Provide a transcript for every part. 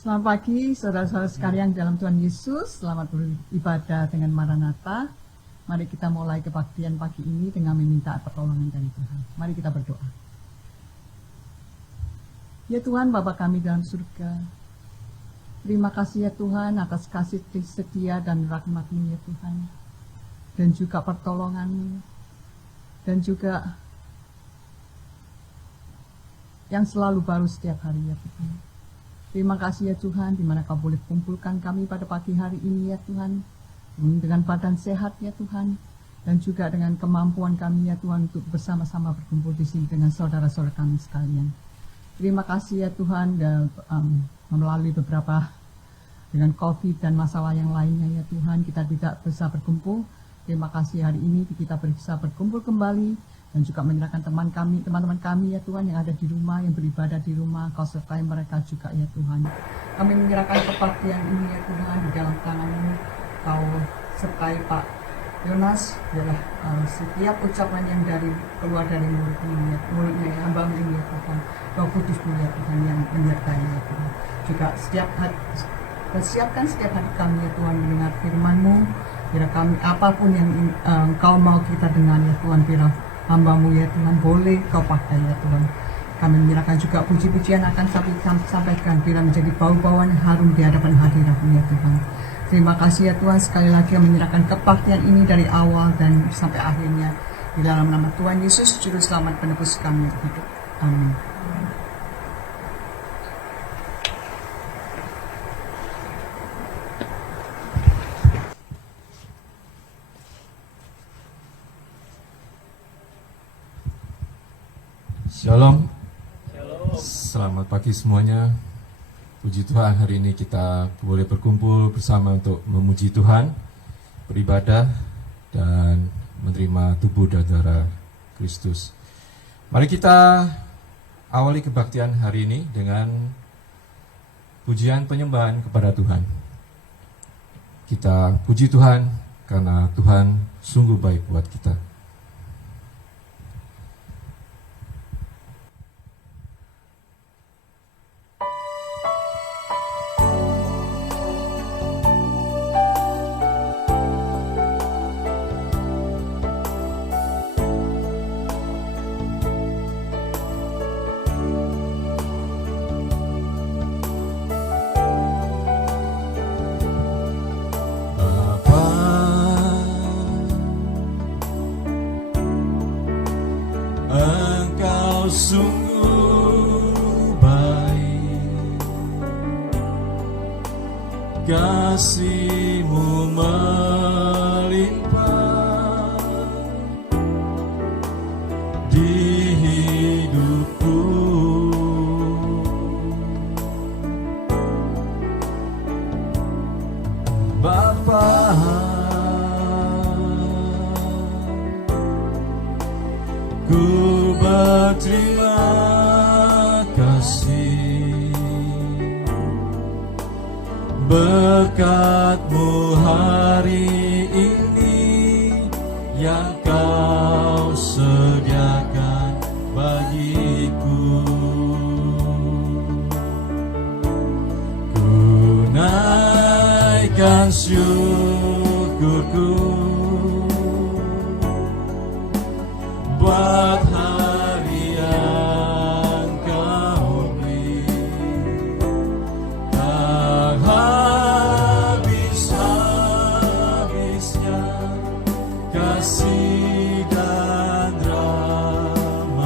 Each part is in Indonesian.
Selamat pagi, saudara-saudara sekalian dalam Tuhan Yesus. Selamat beribadah dengan Maranatha. Mari kita mulai kebaktian pagi ini dengan meminta pertolongan dari Tuhan. Mari kita berdoa. Ya Tuhan, Bapa kami dalam surga, terima kasih ya Tuhan atas kasih setia dan rahmat-Mu ya Tuhan, dan juga pertolongan-Mu, dan juga yang selalu baru setiap hari ya Tuhan. Terima kasih ya Tuhan, di mana Kau boleh kumpulkan kami pada pagi hari ini ya Tuhan, dengan badan sehat ya Tuhan, dan juga dengan kemampuan kami ya Tuhan untuk bersama-sama berkumpul di sini dengan saudara-saudara kami sekalian. Terima kasih ya Tuhan, dan melalui beberapa dengan COVID dan masalah yang lainnya ya Tuhan, kita tidak bisa berkumpul. Terima kasih hari ini kita bisa berkumpul kembali, dan juga menyerahkan teman-teman kami ya Tuhan yang ada di rumah, yang beribadah di rumah. Kau sertai mereka juga ya Tuhan. Kami menyerahkan kebaktian ini ya Tuhan di dalam tangan-Mu. Kau sertai Pak Yonas, biarlah setiap ucapan yang keluar dari mulutnya ya hamba-Mu ini ya Tuhan, Roh Kudus-Mu ya Tuhan yang menyertai ya Tuhan. Juga persiapkan setiap hati kami ya Tuhan mendengar firman-Mu. Biar kami apapun yang Engkau mau kita dengar ya Tuhan, biar hamba-Mu ya Tuhan boleh Kau pakai ya Tuhan. Kami menyerahkan juga puji-pujian akan sampaikan bila menjadi bau-bauan harum di hadapan hadirat-Mu ya Tuhan. Terima kasih ya Tuhan, sekali lagi menyerahkan kebaktian ini dari awal dan sampai akhirnya di dalam nama Tuhan Yesus Juru Selamat penebus kami hidup. Amin. Shalom. Selamat pagi semuanya. Puji Tuhan, hari ini kita boleh berkumpul bersama untuk memuji Tuhan, beribadah, dan menerima tubuh dan darah Kristus. Mari kita awali kebaktian hari ini dengan pujian penyembahan kepada Tuhan. Kita puji Tuhan karena Tuhan sungguh baik buat kita. Sungguh baik, kasih-Mu melimpah di hidupku. Bapa, ku berterima kasih, berkat-Mu hari ini yang Kau sediakan bagiku. Ku naikkan syukurku buat hari yang Kau beri. Tak habis-habisnya kasih dan rahmat-Mu,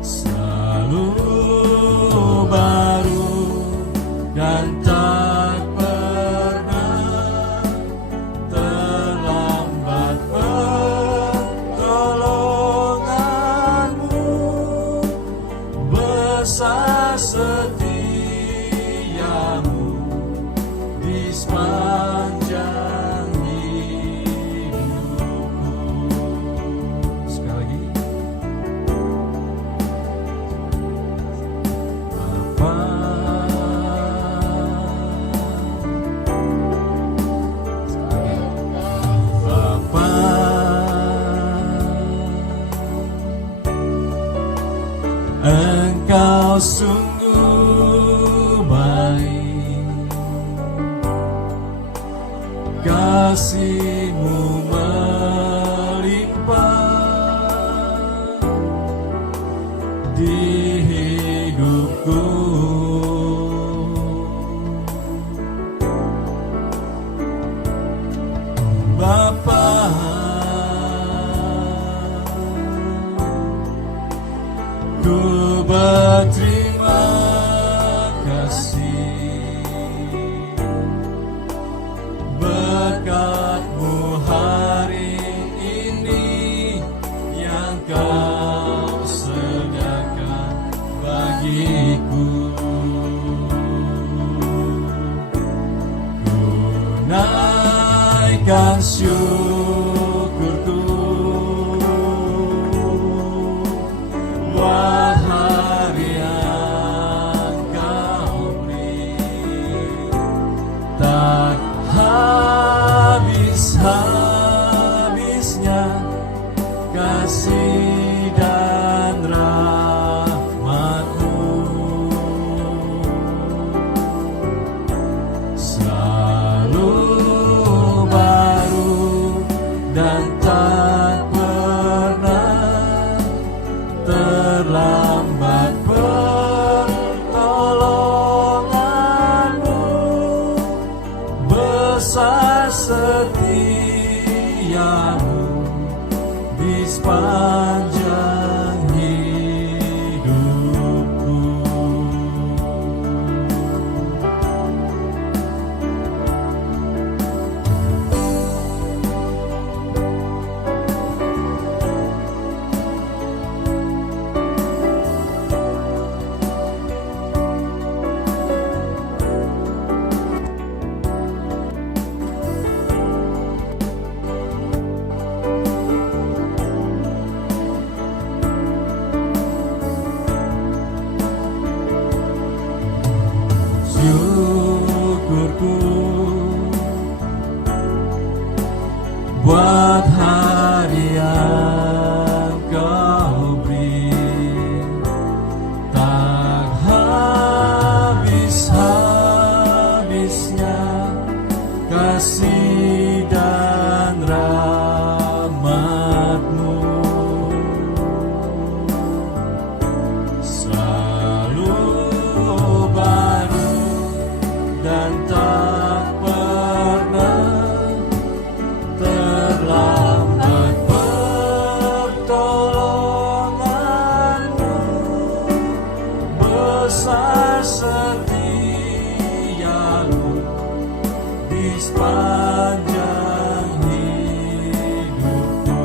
selalu baru Kau sungguh baik, kasih-Mu melimpah di hidupku. Bapa, ku berterima kasih berkat-Mu hari ini yang Kau sediakan bagiku. Ku naikkan syukurku buat hari yang Kau beri, tak habis-habisnya kasih dan rahmat-Mu. Selalu baru dan tak pernah terlambat pertolongan-Mu. Besar setia-Mu di sepanjang hidupku. Syukurku buat hari yang Kau beri, tak habis-habisnya kasih dan rahmat-Mu. Selalu baru dan tak pernah terlambat pertolongan-Mu. Besar setia-Mu di sepanjang hidupku.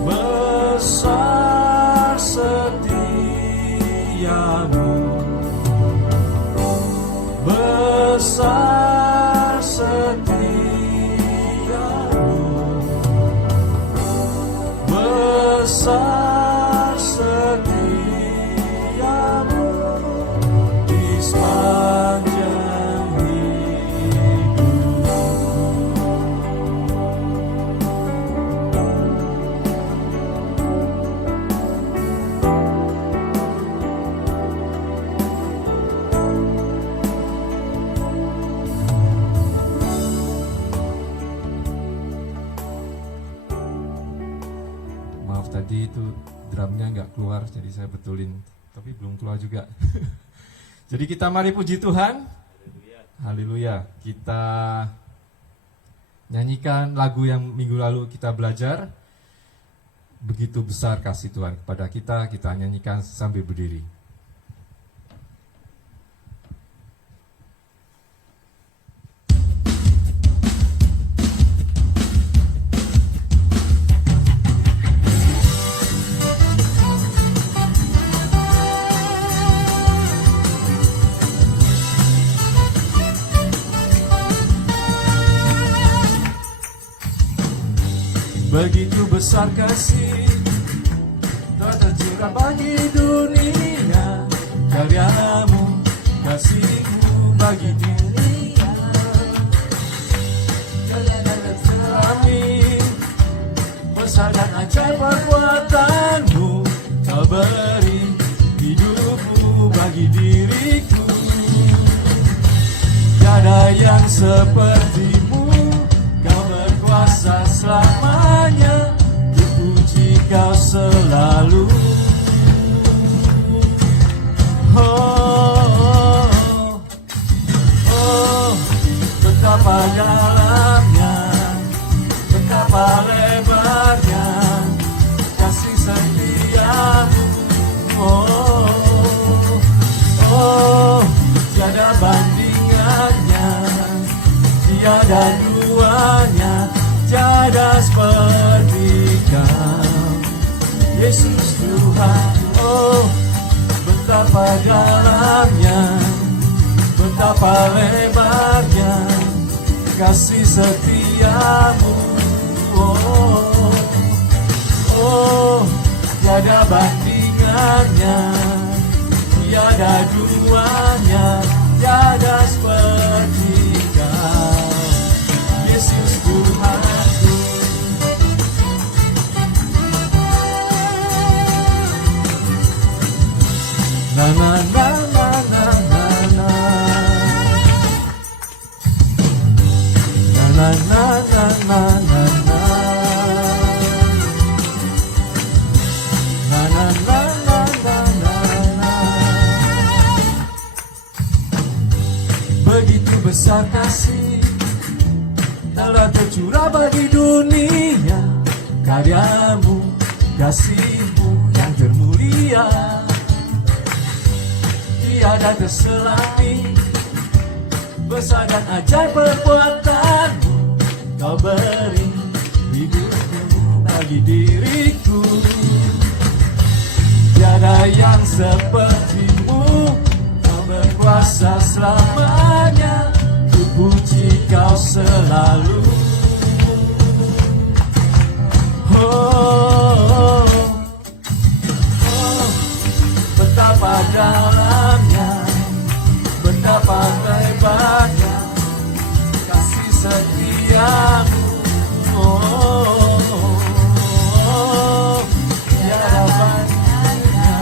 Besar setia-Mu, besar setia-Mu, besar setia-Mu di sepanjang hidupku. Maaf tadi itu drumnya nggak keluar, jadi saya betulin, tapi belum keluar juga. Jadi kita mari puji Tuhan. Haleluya. Kita nyanyikan lagu yang minggu lalu kita belajar. Begitu besar kasih Tuhan kepada kita nyanyikan sambil berdiri. Begitu besar kasih tak tercurah bagi dunia, karya-Mu, kasih-Mu bagi dunia. Amin. Besar dan ajaib perbuatan-Mu, sepertimu, kau berkuasa selamanya, dipuji kau selalu. Betapa dalamnya, betapa lebarnya kasih setiamu. Tiada bandingannya, tiada duanya, tiada seperti kau, Yesus Tuhan. Betapa dalamnya, betapa lebarnya kasih setiamu. Tiada bandingannya, tiada duanya, tiada seperti kau, Yesus Tuhanku. Na na na na na na na. Na na na na na na na. Na na na na na na na. Begitu besar kasih telah tercurah bagi dunia, karyamu, kasihmu yang termulia, tiada terselami, besar dan ajaib perbuatanmu, kau beri hidupmu bagi diriku. Tiada yang sepertimu, kau berkuasa selamanya, ku puji kau selalu. Betapa dalamnya, betapa lebarnya kasih setiamu. Tiada bandingnya,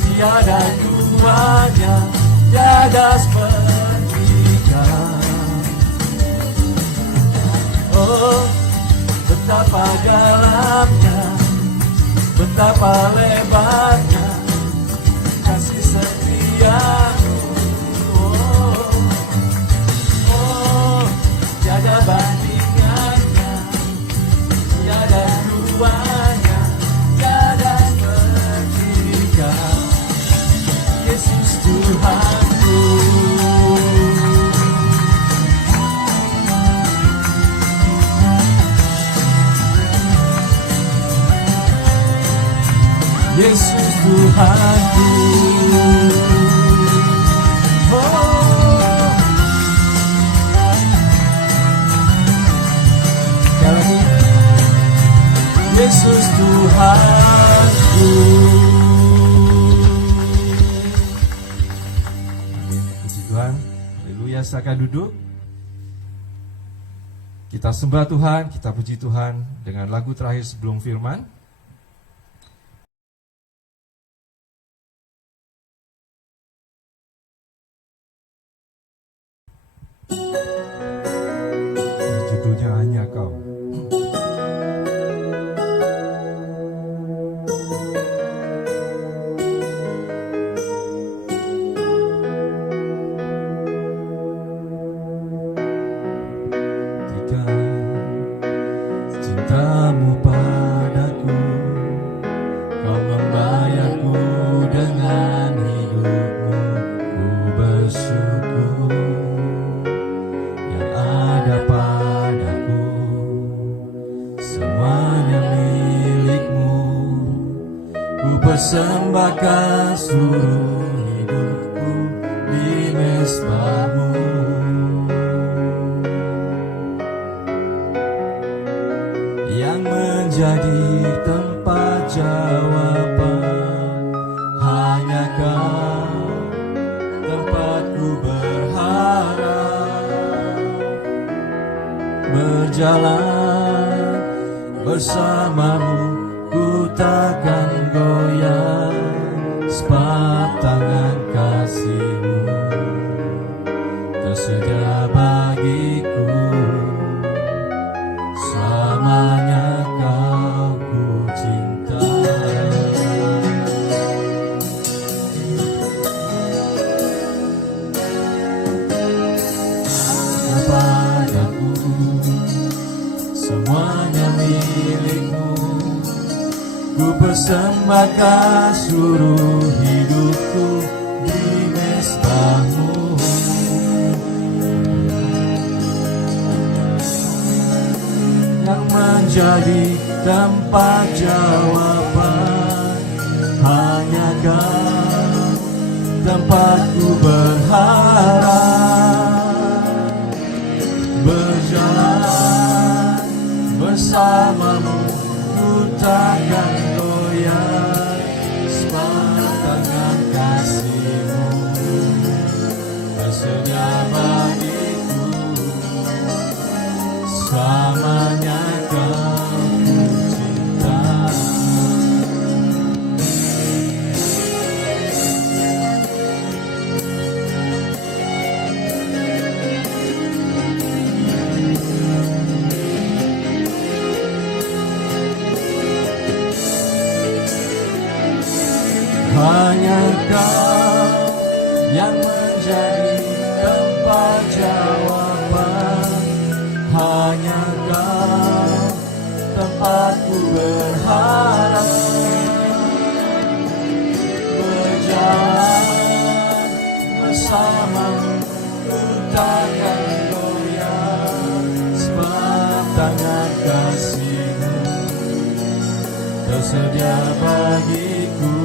tiada duanya, tiada seperti kau. Betapa dalamnya, betapa lebarnya kasih setiamu. Tiada bandingannya, tiada duanya, tiada seperti kau, Yesus Tuhanku. Yesus Tuhanku. Yesus Tuhanku. Puji Tuhan. Haleluya. Silakan duduk. Kita sembah Tuhan, kita puji Tuhan dengan lagu terakhir sebelum firman. Judulnya Hanya Kau. Jika cintamu padaku, kau membayarku dengan hidupmu, ku bersyukur. Yang ada padaku semuanya milikmu, ku persembahkan seluruh hidupku di mezbahmu. Yang menjadi tempat jawaban hanya Kau, tempatku berharap, berjalan bersamamu, ku takkan goyah, sebab tangan kasih-Mu tersedia. padaku, semuanya milikmu. Ku persembahkan seluruh hidupku di mezbahmu. Yang menjadi tempat jawaban hanya Kau, tempatku berharap. Berjalan bersamamu, ku takkan goyah, sebab tangan kasih-Mu bersedia bagiku. Selamanya Kau ku cinta. Hanya Kau yang menjadi tempat jawaban, hanya Kau tempatku berharap. Berjalan bersamamu, ku takkan goyah, sebab tangan kasih-Mu tersedia bagiku.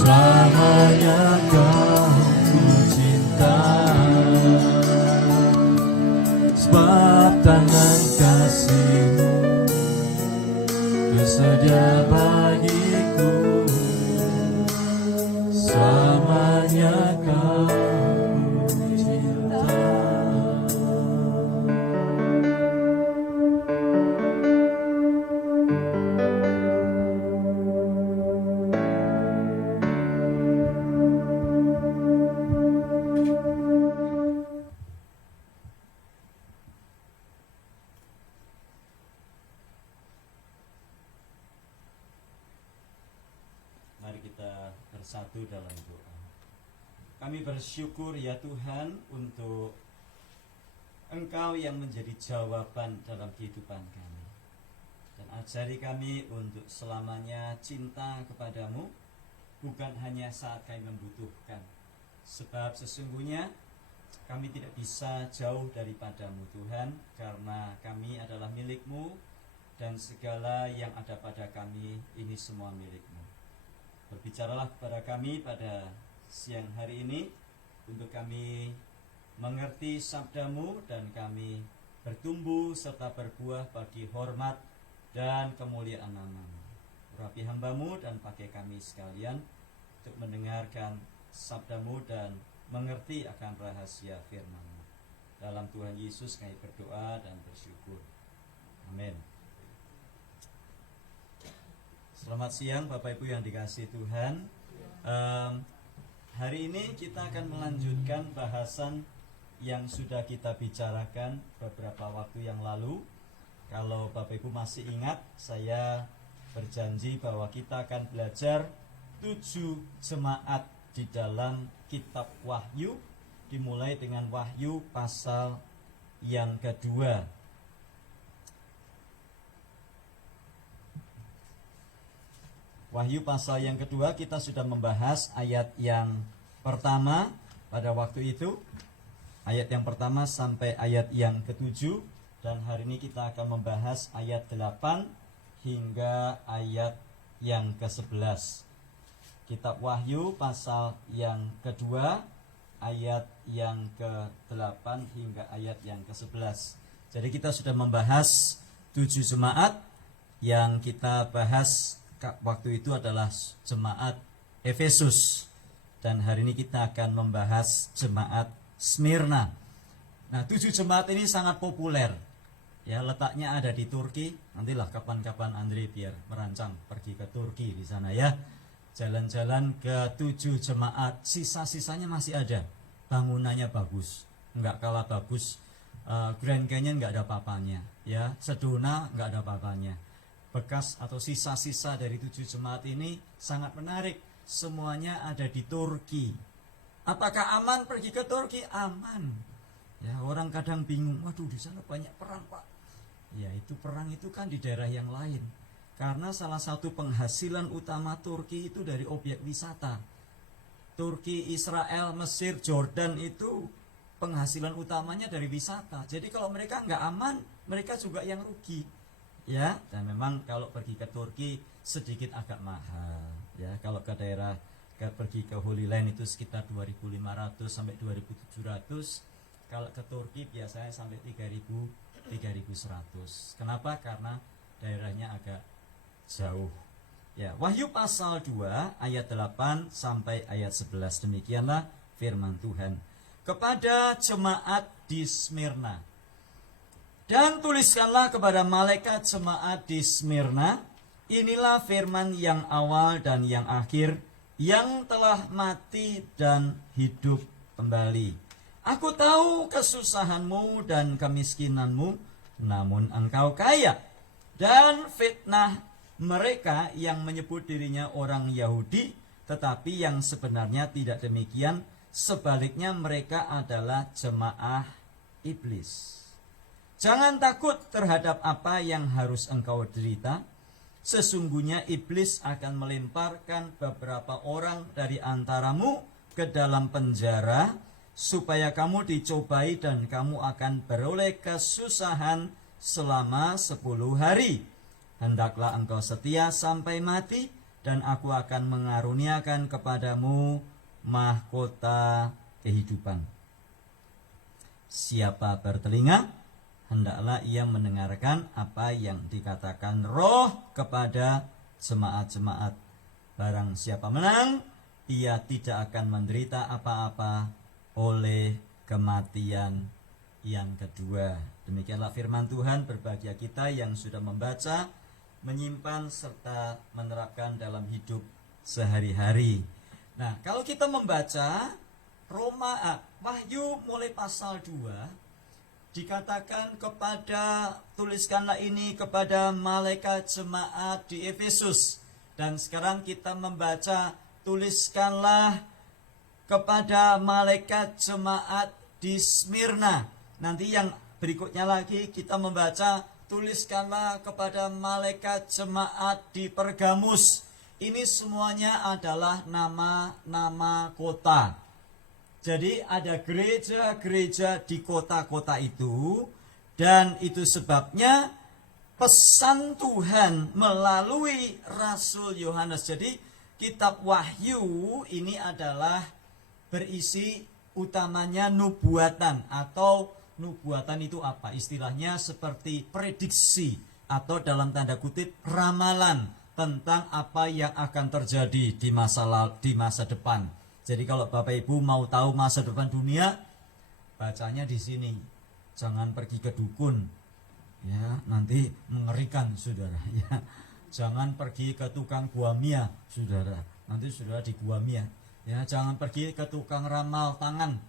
Selamanya Kau ku cinta, sebab tangan kasih-Mu tersedia bagiku. Selamanya Kau ku cinta. Mari kita bersatu dalam doa. Kami bersyukur ya Tuhan untuk Engkau yang menjadi jawaban dalam kehidupan kami. Dan ajari kami untuk selamanya cinta kepadamu, bukan hanya saat kami membutuhkan. Sebab sesungguhnya kami tidak bisa jauh daripadamu Tuhan, karena kami adalah milik-Mu, dan segala yang ada pada kami ini semua milik-Mu. Berbicaralah kepada kami pada siang hari ini, untuk kami mengerti sabda-Mu dan kami bertumbuh serta berbuah bagi hormat dan kemuliaan nama-Mu. Urapi hamba-Mu dan pakai kami sekalian untuk mendengarkan sabda-Mu dan mengerti akan rahasia firman-Mu. Dalam Tuhan Yesus kami berdoa dan bersyukur. Amin. Selamat siang Bapak Ibu yang dikasihi Tuhan. Hari ini kita akan melanjutkan bahasan yang sudah kita bicarakan beberapa waktu yang lalu. Kalau Bapak Ibu masih ingat, saya berjanji bahwa kita akan belajar 7 jemaat di dalam kitab Wahyu, dimulai dengan Wahyu pasal yang kedua. Wahyu pasal yang kedua, kita sudah membahas ayat yang pertama pada waktu itu, ayat yang pertama sampai ayat yang ke-7, dan hari ini kita akan membahas ayat 8 hingga ayat yang ke-11. Kitab Wahyu pasal yang kedua, ayat yang ke-8 hingga ayat yang ke-11. Jadi kita sudah membahas 7 jemaat. Yang kita bahas waktu itu adalah jemaat Efesus, dan hari ini kita akan membahas jemaat Smyrna. Nah, 7 jemaat ini sangat populer. Ya, letaknya ada di Turki. Nantilah kapan-kapan Andre biar merancang pergi ke Turki di sana ya. Jalan-jalan ke 7 jemaat. Sisa-sisanya masih ada. Bangunannya bagus, enggak kalah bagus. Grand Canyon enggak ada apa-apanya. Ya, Sedona enggak ada apa-apanya. Bekas atau sisa-sisa dari 7 jemaat ini sangat menarik. Semuanya ada di Turki. Apakah aman pergi ke Turki? Aman. Ya, orang kadang bingung, waduh di sana banyak perang, Pak. Ya, itu perang itu kan di daerah yang lain. Karena salah satu penghasilan utama Turki itu dari objek wisata. Turki, Israel, Mesir, Jordan itu penghasilan utamanya dari wisata. Jadi kalau mereka nggak aman, mereka juga yang rugi. Ya, dan memang kalau pergi ke Turki sedikit agak mahal. Ya, kalau ke daerah pergi ke Holy Land itu sekitar 2.500 sampai 2.700. Kalau ke Turki biasanya sampai 3.000, 3.100. Kenapa? Karena daerahnya agak jauh. Ya, Wahyu pasal 2 ayat 8 sampai ayat 11. Demikianlah firman Tuhan. Kepada jemaat di Smyrna. Dan tuliskanlah kepada malaikat jemaat di Smyrna, inilah firman yang awal dan yang akhir, yang telah mati dan hidup kembali. Aku tahu kesusahanmu dan kemiskinanmu, namun engkau kaya. Dan fitnah mereka yang menyebut dirinya orang Yahudi, tetapi yang sebenarnya tidak demikian. Sebaliknya mereka adalah jemaah iblis. Jangan takut terhadap apa yang harus engkau derita. Sesungguhnya iblis akan melemparkan beberapa orang dari antaramu ke dalam penjara, supaya kamu dicobai dan kamu akan beroleh kesusahan selama 10 hari. Hendaklah engkau setia sampai mati, dan aku akan mengaruniakan kepadamu mahkota kehidupan. Siapa bertelinga, hendaklah ia mendengarkan apa yang dikatakan Roh kepada jemaat-jemaat. Barang siapa menang, ia tidak akan menderita apa-apa oleh kematian yang kedua. Demikianlah firman Tuhan. Berbahagia kita yang sudah membaca, menyimpan, serta menerapkan dalam hidup sehari-hari. Nah, kalau kita membaca Wahyu mulai pasal 2, dikatakan tuliskanlah ini kepada malaikat jemaat di Efesus. Dan sekarang kita membaca, tuliskanlah kepada malaikat jemaat di Smyrna. Nanti yang berikutnya lagi kita membaca, tuliskanlah kepada malaikat jemaat di Pergamus. Ini semuanya adalah nama-nama kota. Jadi ada gereja-gereja di kota-kota itu. Dan itu sebabnya pesan Tuhan melalui Rasul Yohanes. Jadi kitab Wahyu ini adalah berisi utamanya nubuatan. Atau nubuatan itu apa? Istilahnya seperti prediksi atau dalam tanda kutip ramalan tentang apa yang akan terjadi di masa depan. Jadi kalau Bapak Ibu mau tahu masa depan dunia, bacanya di sini. Jangan pergi ke dukun, ya, nanti mengerikan, saudara. Ya, jangan pergi ke tukang guamia, saudara. Nanti saudara di guamia. Ya, jangan pergi ke tukang ramal tangan.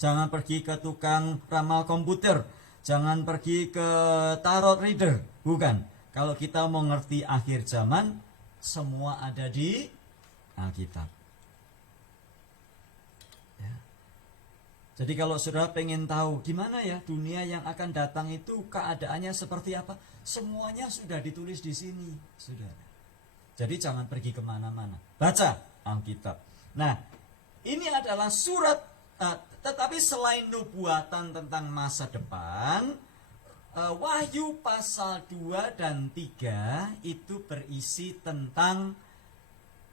Jangan pergi ke tukang ramal komputer. Jangan pergi ke tarot reader. Bukan. Kalau kita mau ngerti akhir zaman, semua ada di Alkitab. Ya. Jadi kalau saudara pengen tahu gimana ya dunia yang akan datang itu keadaannya seperti apa, semuanya sudah ditulis di sini, saudara. Jadi jangan pergi kemana-mana, baca Alkitab. Nah, ini adalah surat, tetapi selain nubuatan tentang masa depan, Wahyu pasal 2 dan 3 itu berisi tentang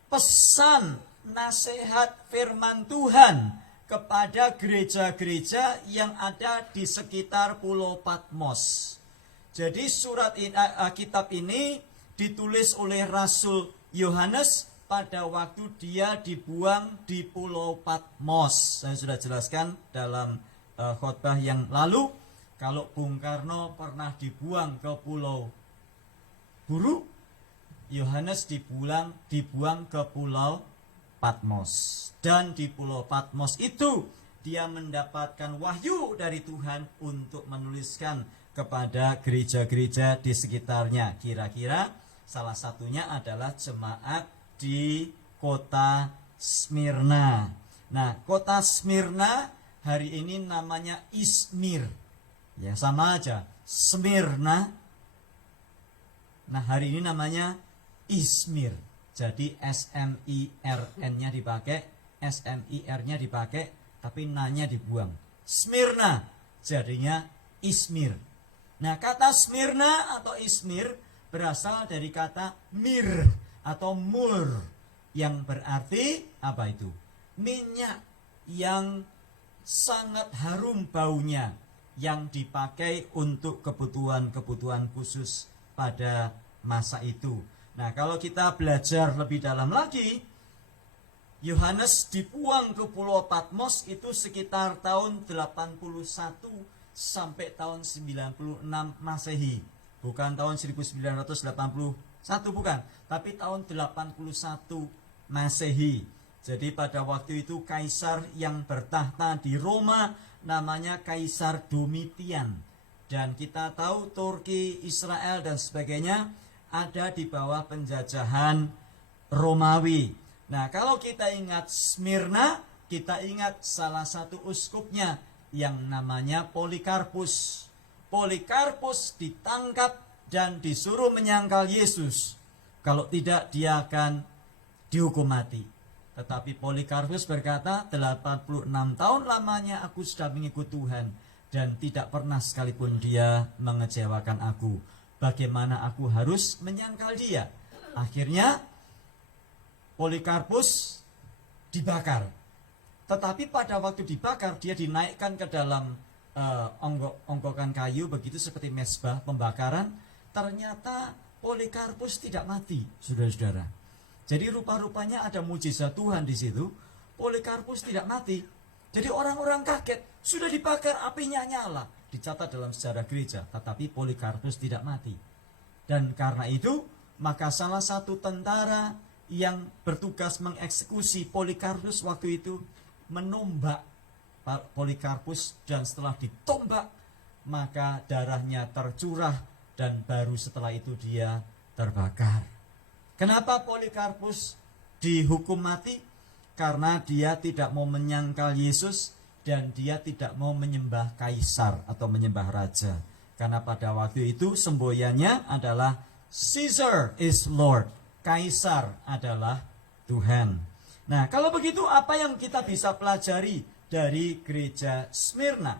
pesan nasihat firman Tuhan kepada gereja-gereja yang ada di sekitar Pulau Patmos. Jadi kitab ini ditulis oleh Rasul Yohanes pada waktu dia dibuang di Pulau Patmos. Saya sudah jelaskan dalam khotbah yang lalu. Kalau Bung Karno pernah dibuang ke Pulau Buru, Yohanes dibuang ke Pulau Patmos. Dan di Pulau Patmos itu dia mendapatkan wahyu dari Tuhan untuk menuliskan kepada gereja-gereja di sekitarnya. Kira-kira salah satunya adalah jemaat di kota Smyrna. Nah, kota Smyrna hari ini namanya Izmir. Ya sama aja, Smyrna. Nah hari ini namanya Izmir. Jadi SMIRN-nya dipakai, SMIR-nya dipakai, tapi na-nya dibuang. Smyrna, jadinya Izmir. Nah kata Smyrna atau Izmir berasal dari kata mir atau mur, yang berarti apa itu? Minyak yang sangat harum baunya, yang dipakai untuk kebutuhan-kebutuhan khusus pada masa itu. Nah kalau kita belajar lebih dalam lagi, Yohanes dibuang ke Pulau Patmos itu sekitar tahun 81 sampai tahun 96 Masehi. Bukan tahun 1981, bukan, tapi tahun 81 Masehi. Jadi pada waktu itu kaisar yang bertahta di Roma namanya Kaisar Domitian. Dan kita tahu Turki, Israel dan sebagainya ada di bawah penjajahan Romawi. Nah kalau kita ingat Smyrna, kita ingat salah satu uskupnya yang namanya Polikarpus. Polikarpus ditangkap dan disuruh menyangkal Yesus. Kalau tidak dia akan dihukum mati. Tetapi Polikarpus berkata, 86 tahun lamanya aku sudah mengikut Tuhan dan tidak pernah sekalipun dia mengecewakan aku. Bagaimana aku harus menyangkal dia? Akhirnya Polikarpus dibakar. Tetapi pada waktu dibakar dia dinaikkan ke dalam onggokan kayu begitu seperti mezbah pembakaran. Ternyata Polikarpus tidak mati, saudara-saudara. Jadi rupa-rupanya ada mujizat Tuhan di situ. Polikarpus tidak mati. Jadi orang-orang kaget, sudah dibakar, apinya nyala. Dicatat dalam sejarah gereja, tetapi Polikarpus tidak mati. Dan karena itu, maka salah satu tentara yang bertugas mengeksekusi Polikarpus waktu itu menombak Polikarpus, dan setelah ditombak maka darahnya tercurah dan baru setelah itu dia terbakar. Kenapa Polikarpus dihukum mati? Karena dia tidak mau menyangkal Yesus dan dia tidak mau menyembah kaisar atau menyembah raja. Karena pada waktu itu semboyannya adalah Caesar is Lord. Kaisar adalah Tuhan. Nah, kalau begitu apa yang kita bisa pelajari dari gereja Smyrna?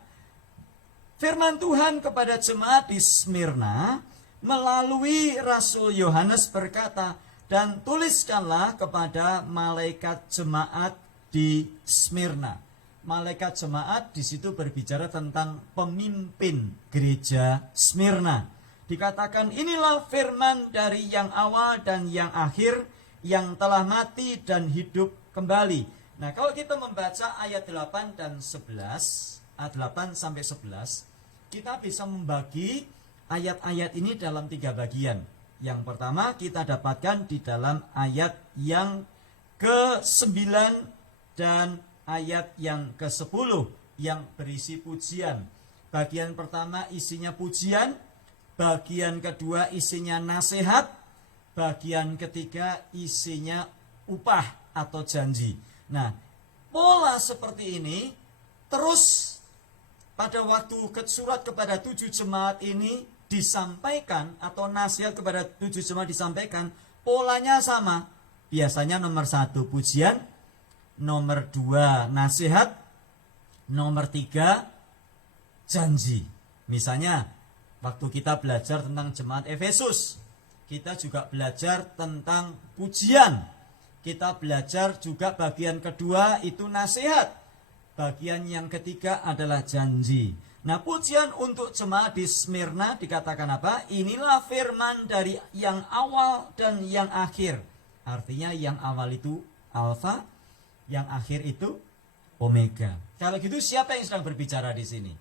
Firman Tuhan kepada jemaat di Smyrna melalui Rasul Yohanes berkata, dan tuliskanlah kepada malaikat jemaat di Smyrna. Malaikat jemaat di situ berbicara tentang pemimpin gereja Smyrna. Dikatakan, inilah firman dari yang awal dan yang akhir, yang telah mati dan hidup kembali. Nah, kalau kita membaca ayat 8 dan 11, ayat 8 sampai 11, kita bisa membagi ayat-ayat ini dalam 3 bagian. Yang pertama kita dapatkan di dalam ayat yang ke-9 dan ayat yang ke-10 yang berisi pujian. Bagian pertama isinya pujian, bagian kedua isinya nasihat, bagian ketiga isinya upah atau janji. Nah, pola seperti ini terus pada waktu surat kepada 7 jemaat ini disampaikan, atau nasihat kepada 7 jemaat disampaikan, polanya sama. Biasanya nomor 1 pujian, nomor 2 nasihat, nomor 3 janji. Misalnya waktu kita belajar tentang jemaat Efesus, kita juga belajar tentang pujian. Kita belajar juga bagian kedua itu nasihat. Bagian yang ketiga adalah janji. Nah, pujian untuk jemaat di Smyrna dikatakan apa? Inilah firman dari yang awal dan yang akhir. Artinya yang awal itu Alfa, yang akhir itu Omega. Kalau gitu siapa yang sedang berbicara di sini?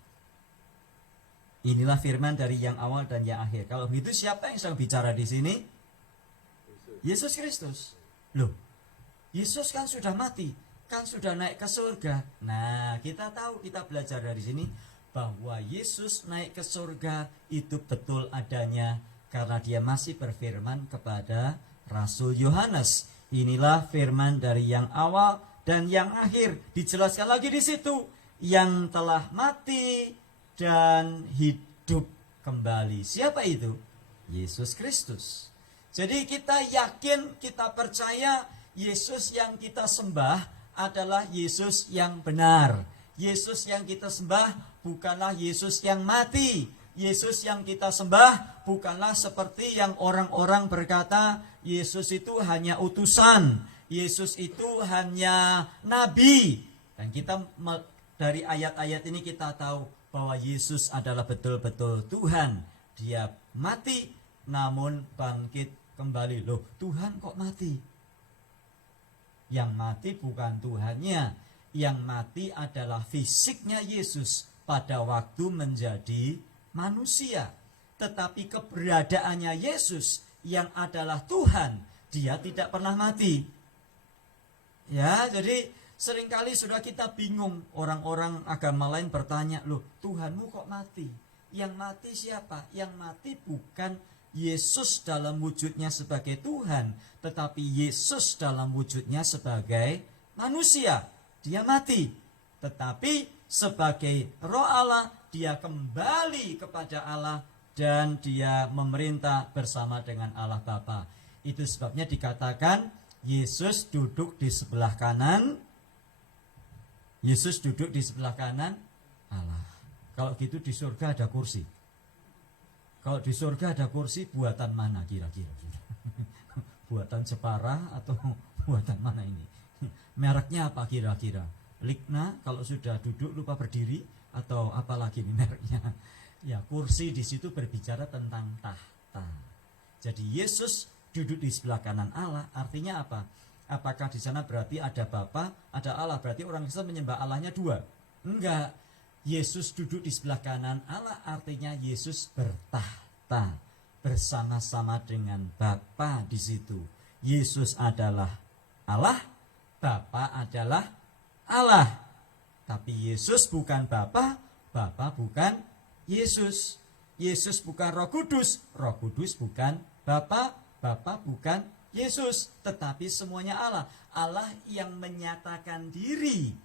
Inilah firman dari yang awal dan yang akhir. Kalau begitu siapa yang sedang bicara di sini? Yesus Kristus. Loh, Yesus kan sudah mati, kan sudah naik ke surga. Nah, kita tahu, kita belajar dari sini bahwa Yesus naik ke surga itu betul adanya karena dia masih berfirman kepada Rasul Yohanes. Inilah firman dari yang awal dan yang akhir. Dijelaskan lagi di situ. yang telah mati dan hidup kembali. Siapa itu? Yesus Kristus. Jadi kita yakin, kita percaya Yesus yang kita sembah adalah Yesus yang benar. Yesus yang kita sembah bukanlah Yesus yang mati. Yesus yang kita sembah bukanlah seperti yang orang-orang berkata, Yesus itu hanya utusan, Yesus itu hanya nabi. Dan kita dari ayat-ayat ini kita tahu bahwa Yesus adalah betul-betul Tuhan. Dia mati namun bangkit kembali. Loh, Tuhan kok mati? Yang mati bukan Tuhannya. Yang mati adalah fisiknya Yesus pada waktu menjadi manusia. Tetapi keberadaannya Yesus yang adalah Tuhan, dia tidak pernah mati. Ya, jadi seringkali sudah kita bingung, orang-orang agama lain bertanya, loh Tuhanmu kok mati? Yang mati siapa? Yang mati bukan Yesus dalam wujudnya sebagai Tuhan, tetapi Yesus dalam wujudnya sebagai manusia. Dia mati, tetapi sebagai Roh Allah, dia kembali kepada Allah dan dia memerintah bersama dengan Allah Bapa. Itu sebabnya dikatakan Yesus duduk di sebelah kanan. Yesus duduk di sebelah kanan Allah. Kalau gitu di surga ada kursi. Kalau di surga ada kursi, buatan mana kira-kira? Buatan Jepara atau buatan mana ini? Mereknya apa kira-kira? Ligna kalau sudah duduk lupa berdiri, atau apalagi ini mereknya? Ya, kursi di situ berbicara tentang tahta. Jadi Yesus duduk di sebelah kanan Allah, artinya apa? Apakah di sana berarti ada Bapa, ada Allah? Berarti orang Kristen menyembah Allahnya dua? Enggak. Yesus duduk di sebelah kanan Allah, artinya Yesus bertahta bersama-sama dengan Bapa di situ. Yesus adalah Allah, Bapa adalah Allah. Tapi Yesus bukan Bapa, Bapa bukan Yesus. Yesus bukan Roh Kudus, Roh Kudus bukan Bapa, Bapa bukan Yesus. Tetapi semuanya Allah. Allah yang menyatakan diri.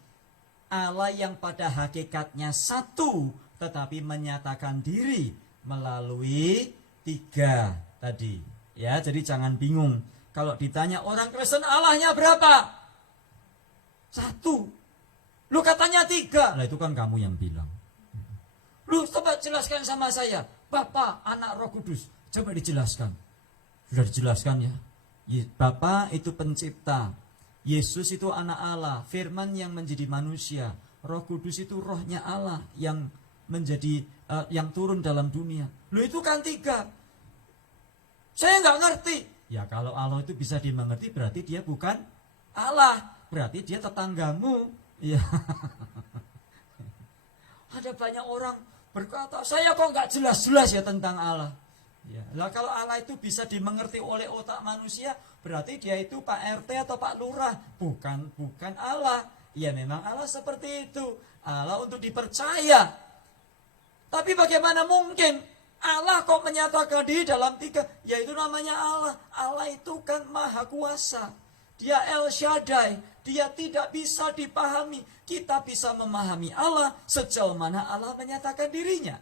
Allah yang pada hakikatnya satu, tetapi menyatakan diri melalui tiga tadi. Ya, jadi jangan bingung. Kalau ditanya orang Kristen Allahnya berapa? Satu. Lu katanya tiga. Nah itu kan kamu yang bilang. Lu coba jelaskan sama saya. Bapa, Anak, Roh Kudus. Coba dijelaskan. Sudah dijelaskan ya. Bapa itu pencipta. Yesus itu anak Allah, firman yang menjadi manusia. Roh Kudus itu rohnya Allah yang menjadi yang turun dalam dunia. Lu itu kan tiga. Saya nggak ngerti. Ya kalau Allah itu bisa dimengerti berarti dia bukan Allah. Berarti dia tetanggamu. Ya. Ada banyak orang berkata, saya kok nggak jelas-jelas ya tentang Allah. Ya. Lah kalau Allah itu bisa dimengerti oleh otak manusia, berarti dia itu Pak RT atau Pak Lurah, bukan Allah. Ya memang Allah seperti itu. Allah untuk dipercaya. Tapi bagaimana mungkin Allah kok menyatakan diri dalam tiga? Yaitu namanya Allah. Allah itu kan maha kuasa. Dia El Shaddai. Dia tidak bisa dipahami. Kita bisa memahami Allah sejauh mana Allah menyatakan dirinya.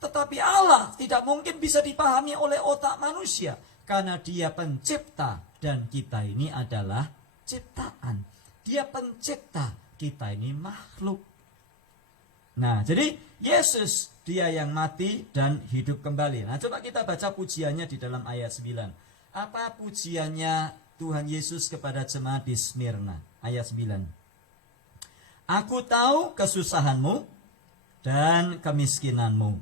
Tetapi Allah tidak mungkin bisa dipahami oleh otak manusia. Karena dia pencipta. Dan kita ini adalah ciptaan. Dia pencipta. Kita ini makhluk. Nah, jadi Yesus dia yang mati dan hidup kembali. Nah, coba kita baca pujiannya di dalam ayat 9. Apa pujiannya Tuhan Yesus kepada jemaat di Smyrna? Ayat 9. Aku tahu kesusahanmu dan kemiskinanmu.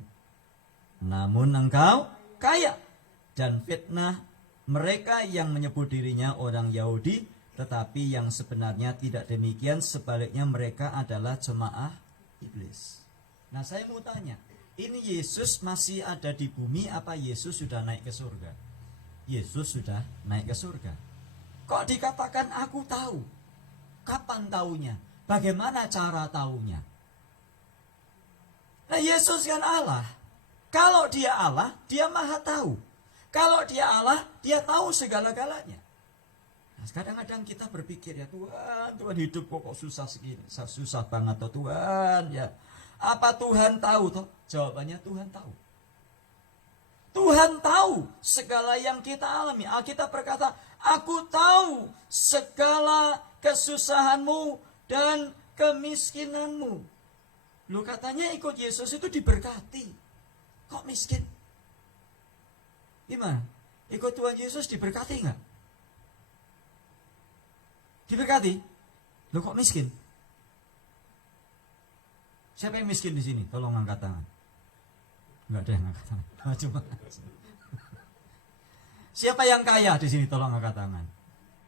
Namun engkau kaya. Dan fitnah mereka yang menyebut dirinya orang Yahudi, tetapi yang sebenarnya tidak demikian, sebaliknya mereka adalah jemaah iblis. Nah saya mau tanya, ini Yesus masih ada di bumi apa Yesus sudah naik ke surga? Yesus sudah naik ke surga. Kok dikatakan aku tahu? Kapan taunya? Bagaimana cara taunya? Nah Yesus kan Allah. Kalau dia Allah, dia maha tahu. Kalau dia Allah, dia tahu segala-galanya. Nah, kadang-kadang kita berpikir ya Tuhan hidup kok susah segini, susah banget toh Tuhan ya. Apa Tuhan tahu toh? Jawabannya Tuhan tahu. Tuhan tahu segala yang kita alami. Alkitab berkata, aku tahu segala kesusahanmu dan kemiskinanmu. Lu katanya ikut Yesus itu diberkati. Kok miskin? Gimana? Ikut Tuhan Yesus diberkati enggak? Diberkati? Lu kok miskin? Siapa yang miskin di sini? Tolong angkat tangan. Enggak ada yang angkat tangan. Cuma. Siapa yang kaya di sini? Tolong angkat tangan.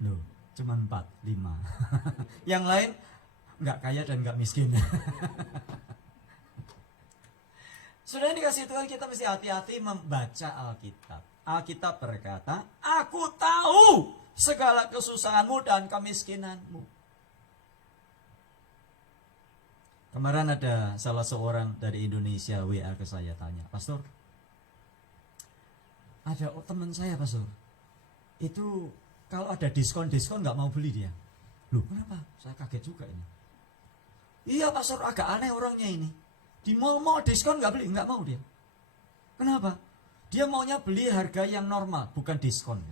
Loh, cuma 4, 5. Yang lain enggak kaya dan enggak miskin. Sudah dikasih Tuhan, kita mesti hati-hati membaca Alkitab. Alkitab berkata, aku tahu segala kesusahanmu dan kemiskinanmu. Kemarin ada salah seorang dari Indonesia WA ke saya tanya, Pastor, ada teman saya Pastor, itu kalau ada diskon nggak mau beli dia. Loh kenapa? Saya kaget juga ini. Iya Pastor, agak aneh orangnya ini. Di mall diskon nggak beli, nggak mau dia. Kenapa? Dia maunya beli harga yang normal, bukan diskon.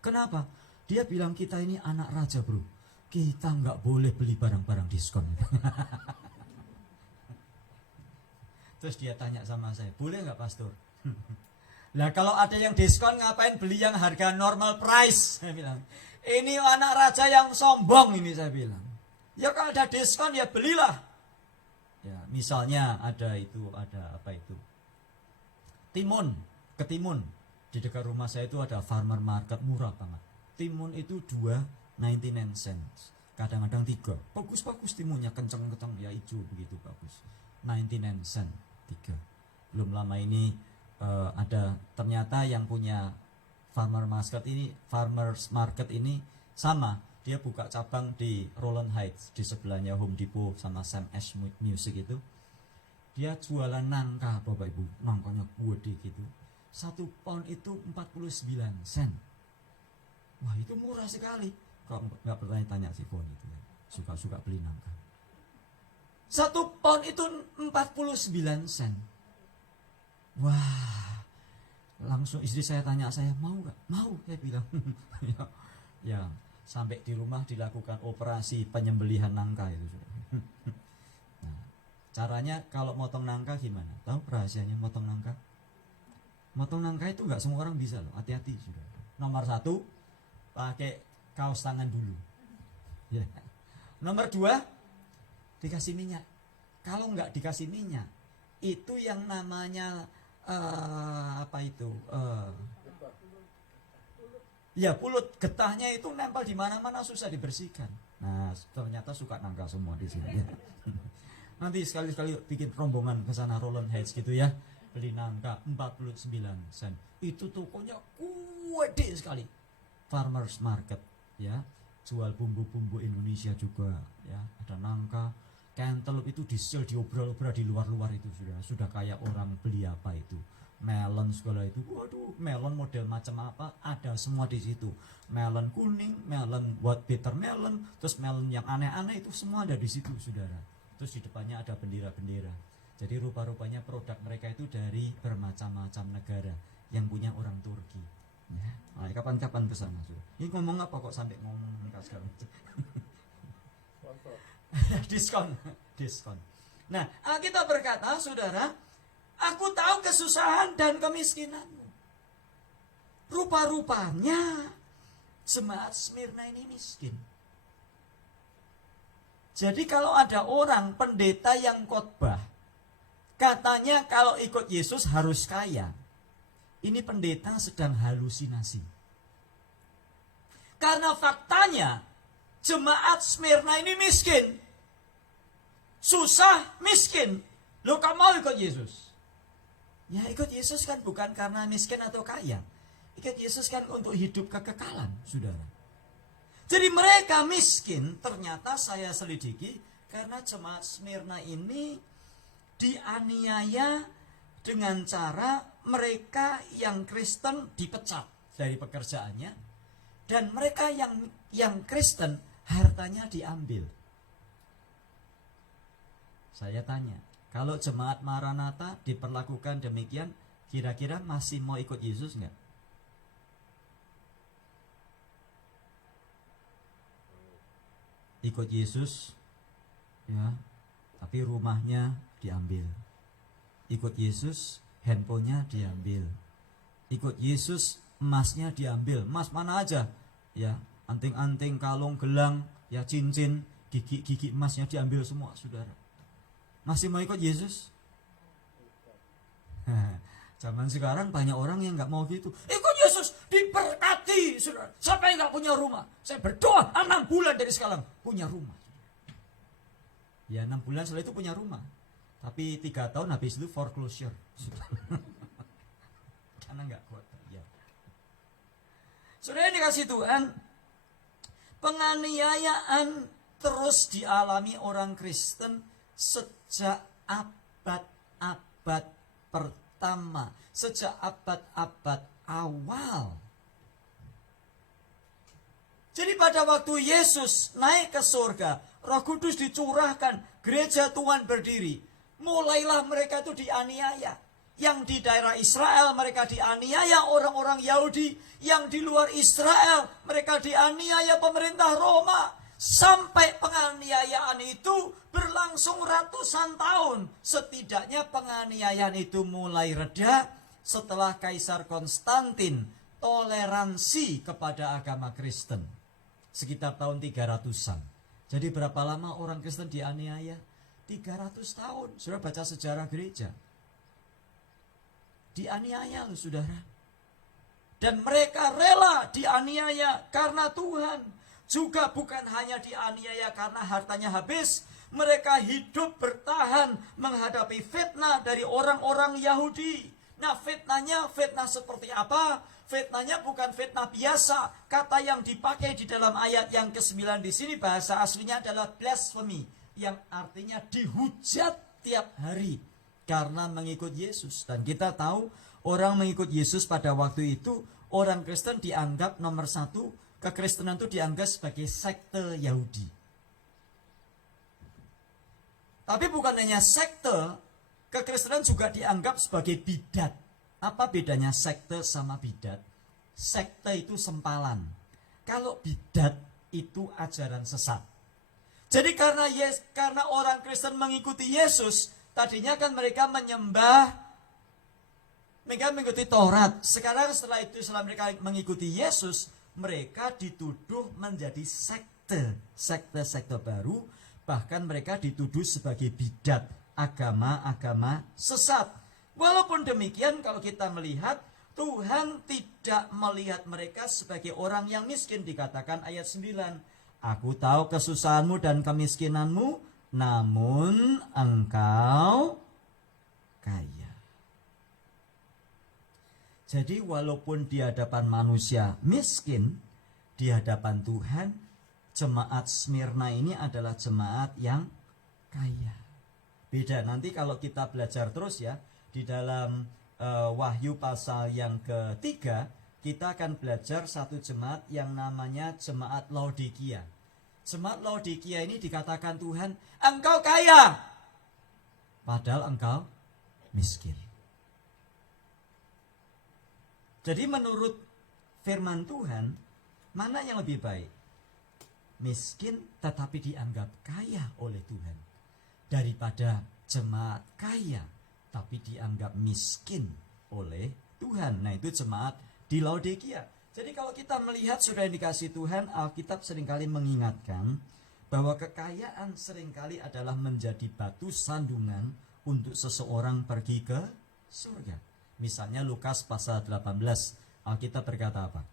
Kenapa? Dia bilang kita ini anak raja bro, kita nggak boleh beli barang-barang diskon. Terus dia tanya sama saya, boleh nggak Pastor? Lah kalau ada yang diskon ngapain beli yang harga normal price? Saya bilang, ini anak raja yang sombong ini, saya bilang. Ya kalau ada diskon ya belilah. Ya misalnya ada apa itu? Timun, ketimun. Di dekat rumah saya itu ada farmer market murah banget. Timun itu 2,99 cents. Kadang-kadang 3. Bagus-bagus timunnya, kenceng-kenceng ya, hijau begitu bagus. 99 cent 3. Belum lama ini ada ternyata yang punya farmers market ini sama, dia buka cabang di Rowland Heights di sebelahnya Home Depot sama Sam Ash Music itu. Dia jualan nangka Bapak Ibu, nangkanya gede gitu. 1 pound itu 49 sen. Wah itu murah sekali. Kalau nggak bertanya-tanya si Fon itu ya. Suka-suka beli nangka. 1 pound itu 49 sen. Wah, langsung istri saya tanya saya, mau nggak? Mau, saya bilang. Ya, sampai di rumah dilakukan operasi penyembelihan nangka itu. Nah, caranya kalau motong nangka gimana? Tahu rahasianya motong nangka? Motong nangka itu nggak semua orang bisa loh, hati-hati sudah. Nomor 1, pakai kaos tangan dulu. Ya. Nomor 2, dikasih minyak. Kalau nggak dikasih minyak, itu yang namanya pulut getahnya itu nempel di mana-mana, susah dibersihkan. Nah, ternyata suka nangka semua di sini. Ya. Nanti sekali-sekali bikin rombongan ke sana Rowland Heights gitu ya. Beli nangka 49 sen. Itu tokonya gede sekali. Farmers market ya. Jual bumbu-bumbu Indonesia juga ya. Ada nangka, cantaloupe itu di-sell, diobral-obral di luar-luar itu sudah kayak orang beli apa itu. Melon segala itu. Waduh, melon model macam apa ada semua di situ. Melon kuning, melon buat bitter melon, terus melon yang aneh-aneh itu semua ada di situ, Saudara. Terus di depannya ada bendera-bendera. Jadi rupa-rupanya produk mereka itu dari bermacam-macam negara yang punya orang Turki. Ya. Nah, kapan-kapan ke sana, Saudara. Ini ngomong apa kok sampai ngomong sekarang? diskon. Nah, kita berkata, Saudara, aku tahu kesusahan dan kemiskinanmu. Rupa-rupanya jemaat Smyrna ini miskin. Jadi kalau ada orang pendeta yang khotbah, katanya kalau ikut Yesus harus kaya. Ini pendeta sedang halusinasi. Karena faktanya jemaat Smyrna ini miskin. Susah, miskin. Lo kamu mau ikut Yesus? Ya ikut Yesus kan bukan karena miskin atau kaya. Ikut Yesus kan untuk hidup kekekalan, Saudara. Jadi mereka miskin, ternyata saya selidiki karena jemaat Smyrna ini dianiaya dengan cara mereka yang Kristen dipecat dari pekerjaannya, Dan mereka yang Kristen, hartanya diambil. Saya tanya, kalau jemaat Maranatha diperlakukan demikian, kira-kira masih mau ikut Yesus enggak? Ikut Yesus, ya, tapi rumahnya diambil. Ikut Yesus, handphonenya diambil. Ikut Yesus, emasnya diambil. Emas mana aja, ya, anting-anting, kalung, gelang, ya, cincin, gigi emasnya diambil semua, saudara. Masih mau ikut Yesus? Zaman sekarang banyak orang yang nggak mau gitu. Ikut Yesus, diberkati, saudara. Siapa yang nggak punya rumah? Saya berdoa 6 bulan dari sekarang punya rumah. Ya 6 bulan setelah itu punya rumah. Tapi 3 tahun habis itu foreclosure. Karena nggak kuat. Ya. Saudara dikasih Tuhan, penganiayaan terus dialami orang Kristen sejak abad-abad pertama, sejak abad-abad awal. Jadi pada waktu Yesus naik ke surga, Roh Kudus dicurahkan, gereja Tuhan berdiri, mulailah mereka itu dianiaya. Yang di daerah Israel mereka dianiaya orang-orang Yahudi, yang di luar Israel mereka dianiaya pemerintah Roma. Sampai penganiayaan itu berlangsung ratusan tahun. Setidaknya penganiayaan itu mulai reda setelah Kaisar Konstantin toleransi kepada agama Kristen. Sekitar tahun 300-an. Jadi berapa lama orang Kristen dianiaya? 300 tahun. Sudah baca sejarah gereja. Dianiaya loh saudara. Dan mereka rela dianiaya karena Tuhan. Juga bukan hanya dianiaya karena hartanya habis. Mereka hidup bertahan menghadapi fitnah dari orang-orang Yahudi. Nah fitnahnya fitnah seperti apa? Fitnahnya bukan fitnah biasa. Kata yang dipakai di dalam ayat yang ke-9 di sini bahasa aslinya adalah blasphemy. Yang artinya dihujat tiap hari karena mengikut Yesus. Dan kita tahu orang mengikut Yesus pada waktu itu, orang Kristen dianggap nomor 1. Kekristenan itu dianggap sebagai sekte Yahudi. Tapi bukan hanya sekte, kekristenan juga dianggap sebagai bidat. Apa bedanya sekte sama bidat? Sekte itu sempalan. Kalau bidat itu ajaran sesat. Jadi karena orang Kristen mengikuti Yesus, tadinya kan mereka mereka mengikuti Taurat. Sekarang setelah mereka mengikuti Yesus, mereka dituduh menjadi sekte baru, bahkan mereka dituduh sebagai bidat, agama-agama sesat. Walaupun demikian, kalau kita melihat, Tuhan tidak melihat mereka sebagai orang yang miskin. Dikatakan ayat 9, aku tahu kesusahanmu dan kemiskinanmu, namun engkau kaya. Jadi walaupun di hadapan manusia miskin, di hadapan Tuhan, jemaat Smyrna ini adalah jemaat yang kaya. Beda nanti kalau kita belajar terus ya, di dalam Wahyu pasal yang ketiga, kita akan belajar satu jemaat yang namanya jemaat Laodikia. Jemaat Laodikia ini dikatakan Tuhan, engkau kaya, padahal engkau miskin. Jadi menurut firman Tuhan, mana yang lebih baik? Miskin tetapi dianggap kaya oleh Tuhan, daripada jemaat kaya tapi dianggap miskin oleh Tuhan. Nah itu jemaat di Laodikia. Jadi kalau kita melihat sudah dikasih Tuhan, Alkitab seringkali mengingatkan bahwa kekayaan seringkali adalah menjadi batu sandungan untuk seseorang pergi ke surga. Misalnya Lukas pasal 18, Alkitab berkata apa?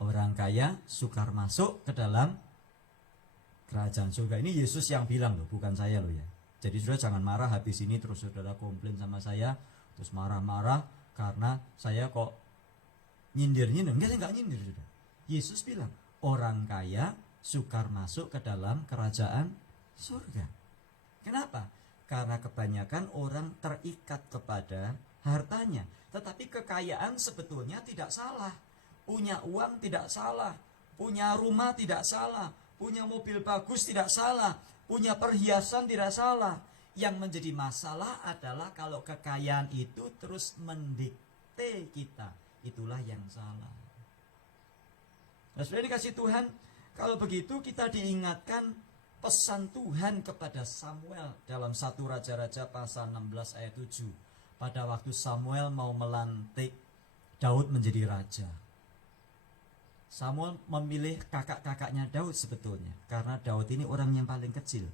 Orang kaya sukar masuk ke dalam kerajaan surga. Ini Yesus yang bilang loh, bukan saya loh ya. Jadi saudara jangan marah habis ini terus saudara komplain sama saya, terus marah-marah karena saya kok nyindir-nyindir. Enggak nyindir saudara. Yesus bilang, orang kaya sukar masuk ke dalam kerajaan surga. Kenapa? Karena kebanyakan orang terikat kepada hartanya. Tetapi kekayaan sebetulnya tidak salah. punya uang tidak salah, punya rumah tidak salah, punya mobil bagus tidak salah, punya perhiasan tidak salah. Yang menjadi masalah adalah kalau kekayaan itu terus mendikte kita. Itulah yang salah. Nah, sudah dikasih Tuhan, kalau begitu kita diingatkan pesan Tuhan kepada Samuel dalam 1 Raja-Raja pasal 16 ayat 7. Pada waktu Samuel mau melantik Daud menjadi raja. Samuel memilih kakak-kakaknya Daud sebetulnya, karena Daud ini orang yang paling kecil.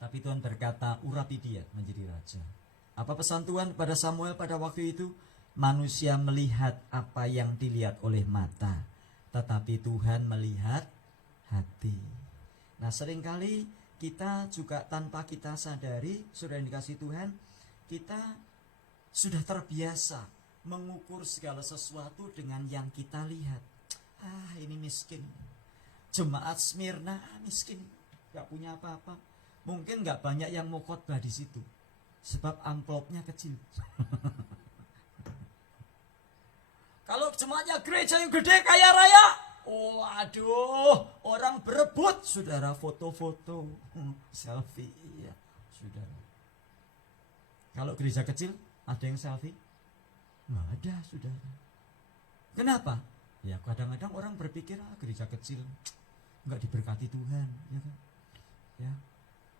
Tapi Tuhan berkata, urapi dia menjadi raja. Apa pesan Tuhan pada Samuel pada waktu itu? Manusia melihat apa yang dilihat oleh mata, tetapi Tuhan melihat hati. Nah, seringkali kita juga tanpa kita sadari, sudah dikasih Tuhan, kita sudah terbiasa mengukur segala sesuatu dengan yang kita lihat. Ini miskin. Jemaat Smyrna miskin, gak punya apa-apa. Mungkin gak banyak yang mau khotbah di situ, sebab amplopnya kecil. Kalau jemaatnya gereja yang gede kaya raya, waduh, orang berebut, saudara, foto-foto, selfie, ya, saudara. Kalau gereja kecil, ada yang selfie? Nggak ada, saudara. Kenapa? Ya kadang-kadang orang berpikir, gereja kecil nggak diberkati Tuhan, ya kan? Ya,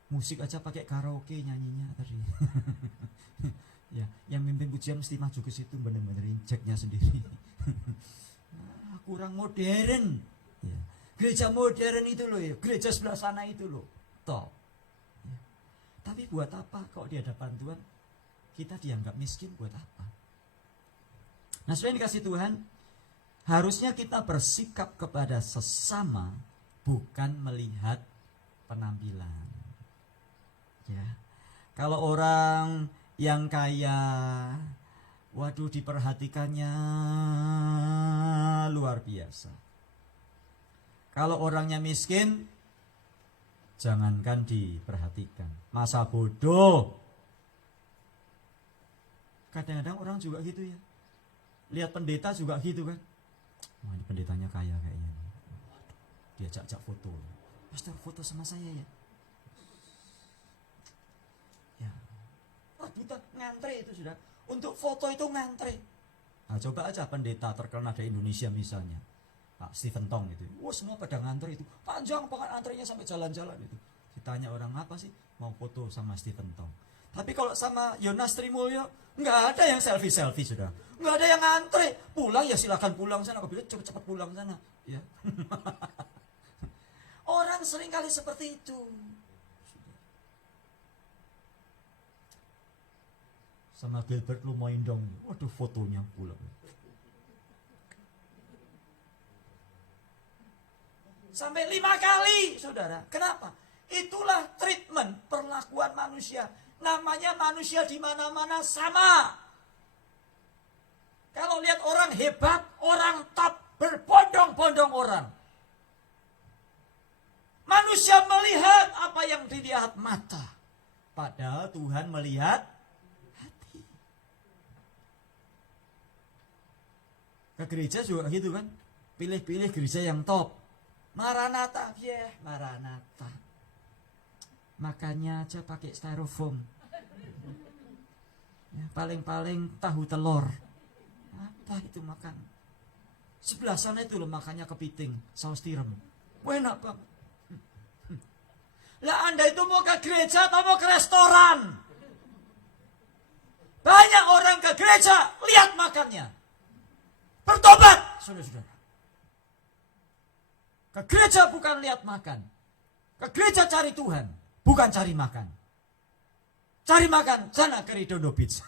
musik aja pakai karaoke nyanyinya tadi. Ya, yang mimpin pujian mesti maju ke situ bener-benerin jacknya sendiri. Kurang modern. Ya. Gereja modern itu loh ya, gereja sebelah sana itu loh, top. Ya. Tapi buat apa kok di hadapan Tuhan kita dianggap miskin, buat apa? Nah, sudah dikasih Tuhan, harusnya kita bersikap kepada sesama bukan melihat penampilan. Ya. Kalau orang yang kaya, waduh, diperhatikannya luar biasa. Kalau orangnya miskin, jangankan diperhatikan, masa bodoh. Kadang-kadang orang juga gitu ya. Lihat pendeta juga gitu kan. Wah, ini pendetanya kaya kayaknya. Dia diajak foto. Pastor, foto sama saya ya. Ya. Rebutan ngantre itu sudah. Untuk foto itu ngantre. Nah, coba aja pendeta terkenal dari Indonesia misalnya, Pak Stephen Tong itu. Wah, semua pada ngantre itu. Panjang banget antrenya sampai jalan-jalan itu. Ditanya orang apa sih mau foto sama Stephen Tong. Tapi kalau sama Yonas Trimulyo, nggak ada yang selfie-selfie sudah. Nggak ada yang ngantre. Pulang ya silakan pulang sana. Kalau bisa cepat-cepat pulang sana. Ya. Orang seringkali seperti itu. Sama Gilbert Lumoindong, waduh fotonya pulang. Sampai 5 kali, saudara. Kenapa? Itulah treatment perlakuan manusia. Namanya manusia di mana-mana sama. Kalau lihat orang hebat, orang top, berbondong-bondong orang. Manusia melihat apa yang dilihat mata. Padahal Tuhan melihat hati. Ke gereja juga gitu kan. Pilih-pilih gereja yang top. Maranatha, Maranatha. Makannya aja pakai styrofoam. Ya, paling-paling tahu telur. Apa itu makan? Sebelah sana itu loh makannya kepiting, saus tiram. Enak banget. Lah Anda itu mau ke gereja atau mau ke restoran? Banyak orang ke gereja, lihat makannya. Bertobat, saudara-saudara. Ke gereja bukan lihat makan. Ke gereja cari Tuhan, bukan cari makan. Cari makan, sana ke Redondo Beach.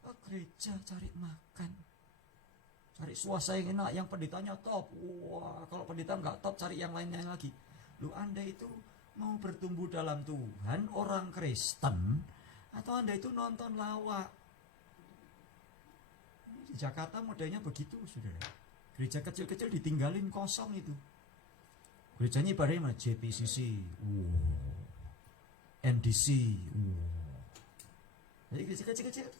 Ke gereja cari makan. Cari suasana yang enak, yang pendetanya top. Wah, kalau pendeta nggak top, cari yang lainnya lagi. Lu Anda itu mau bertumbuh dalam Tuhan, orang Kristen, atau Anda itu nonton lawak? Di Jakarta modelnya begitu, saudara. Gereja kecil-kecil ditinggalin kosong itu. Gerejanya ibaratnya mana? JPCC, NDC, jadi gereja kecil-kecil.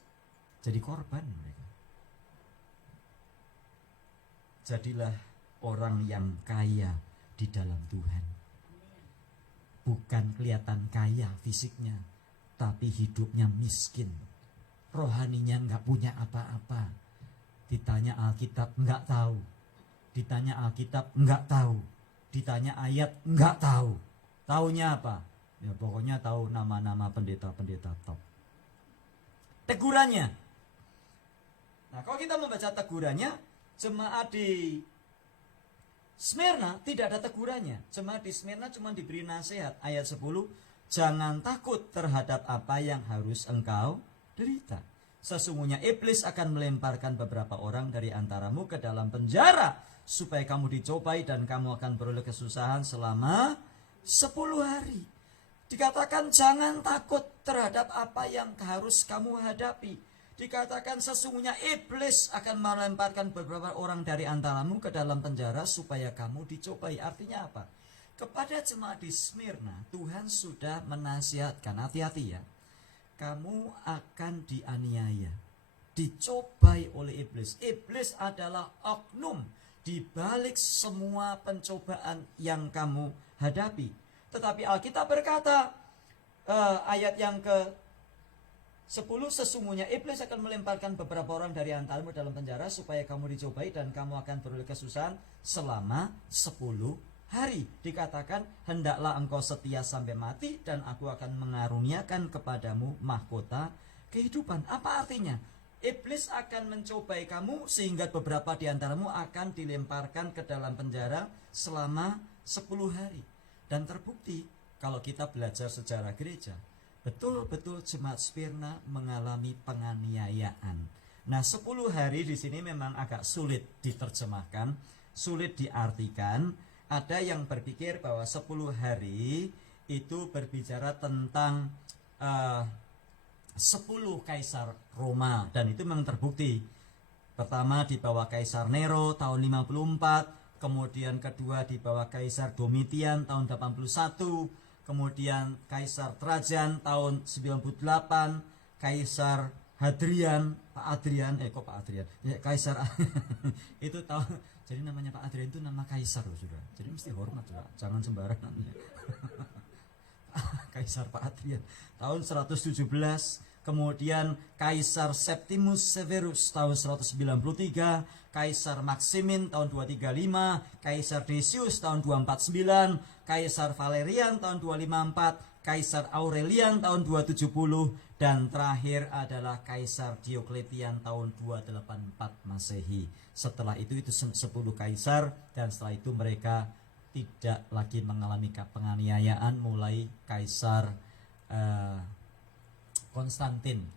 jadi korban mereka. Jadilah orang yang kaya di dalam Tuhan. Bukan kelihatan kaya fisiknya, tapi hidupnya miskin. Rohaninya nggak punya apa-apa. Ditanya Alkitab nggak tahu. Ditanya Alkitab nggak tahu. Ditanya ayat nggak tahu. Taunya apa? Ya pokoknya tahu nama-nama pendeta-pendeta top. Tegurannya. Nah kalau kita membaca tegurannya, jemaat di Smyrna tidak ada tegurannya. Jemaat di Smyrna cuma diberi nasihat. Ayat 10, jangan takut terhadap apa yang harus engkau derita. Sesungguhnya iblis akan melemparkan beberapa orang dari antaramu ke dalam penjara, supaya kamu dicobai dan kamu akan beroleh kesusahan selama 10 hari. Dikatakan jangan takut terhadap apa yang harus kamu hadapi. Dikatakan sesungguhnya iblis akan melemparkan beberapa orang dari antaramu ke dalam penjara supaya kamu dicobai. Artinya apa? Kepada jemaat di Smyrna, Tuhan sudah menasihatkan, hati-hati ya. Kamu akan dianiaya, dicobai oleh iblis. Iblis adalah oknum di balik semua pencobaan yang kamu hadapi. Tetapi Alkitab berkata, ayat yang ke-10, sesungguhnya iblis akan melemparkan beberapa orang dari antaramu dalam penjara supaya kamu dicobai dan kamu akan beroleh kesusahan selama 10 hari. Dikatakan, hendaklah engkau setia sampai mati dan aku akan mengaruniakan kepadamu mahkota kehidupan. Apa artinya? Iblis akan mencobai kamu sehingga beberapa di antaramu akan dilemparkan ke dalam penjara selama 10 hari. Dan terbukti kalau kita belajar sejarah gereja, betul-betul jemaat Smyrna mengalami penganiayaan. Nah 10 hari di sini memang agak sulit diterjemahkan, sulit diartikan. Ada yang berpikir bahwa 10 hari itu berbicara tentang 10 kaisar Roma. Dan itu memang terbukti. Pertama di bawah Kaisar Nero tahun 54. Kemudian kedua di bawah Kaisar Domitian tahun 81. Kemudian Kaisar Trajan tahun 98. Kaisar Hadrian, Kaisar itu tahun, jadi namanya Pak Adrian itu nama kaisar loh sudah. Jadi mesti hormat juga, jangan sembarangan. Kaisar Pak Adrian tahun 117. Kemudian Kaisar Septimus Severus tahun 193, Kaisar Maximin tahun 235, Kaisar Decius tahun 249, Kaisar Valerian tahun 254, Kaisar Aurelian tahun 270, dan terakhir adalah Kaisar Diokletian tahun 284 Masehi. Setelah itu 10 kaisar, dan setelah itu mereka tidak lagi mengalami penganiayaan mulai Kaisar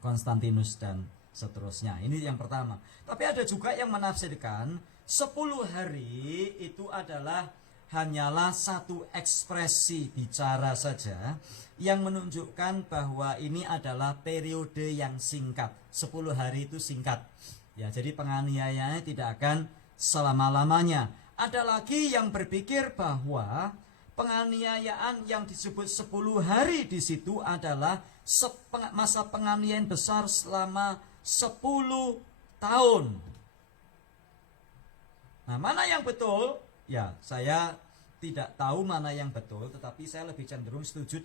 Konstantinus dan seterusnya. Ini yang pertama. Tapi ada juga yang menafsirkan 10 hari itu adalah hanyalah satu ekspresi bicara saja yang menunjukkan bahwa ini adalah periode yang singkat. 10 hari itu singkat. Ya, jadi penganiayaannya tidak akan selama-lamanya. Ada lagi yang berpikir bahwa penganiayaan yang disebut 10 hari di situ adalah masa penganiayaan besar selama 10 tahun. Nah, mana yang betul? Ya, saya tidak tahu mana yang betul, tetapi saya lebih cenderung setuju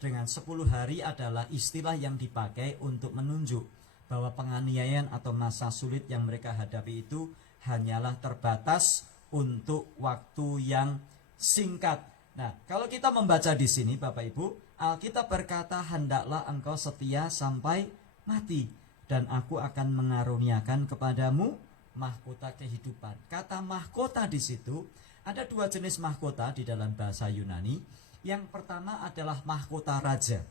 dengan 10 hari adalah istilah yang dipakai untuk menunjuk bahwa penganiayaan atau masa sulit yang mereka hadapi itu hanyalah terbatas untuk waktu yang singkat. Nah, kalau kita membaca di sini Bapak Ibu, Alkitab berkata, hendaklah engkau setia sampai mati, dan aku akan mengaruniakan kepadamu mahkota kehidupan. Kata mahkota di situ, ada 2 jenis mahkota di dalam bahasa Yunani. Yang pertama adalah mahkota raja,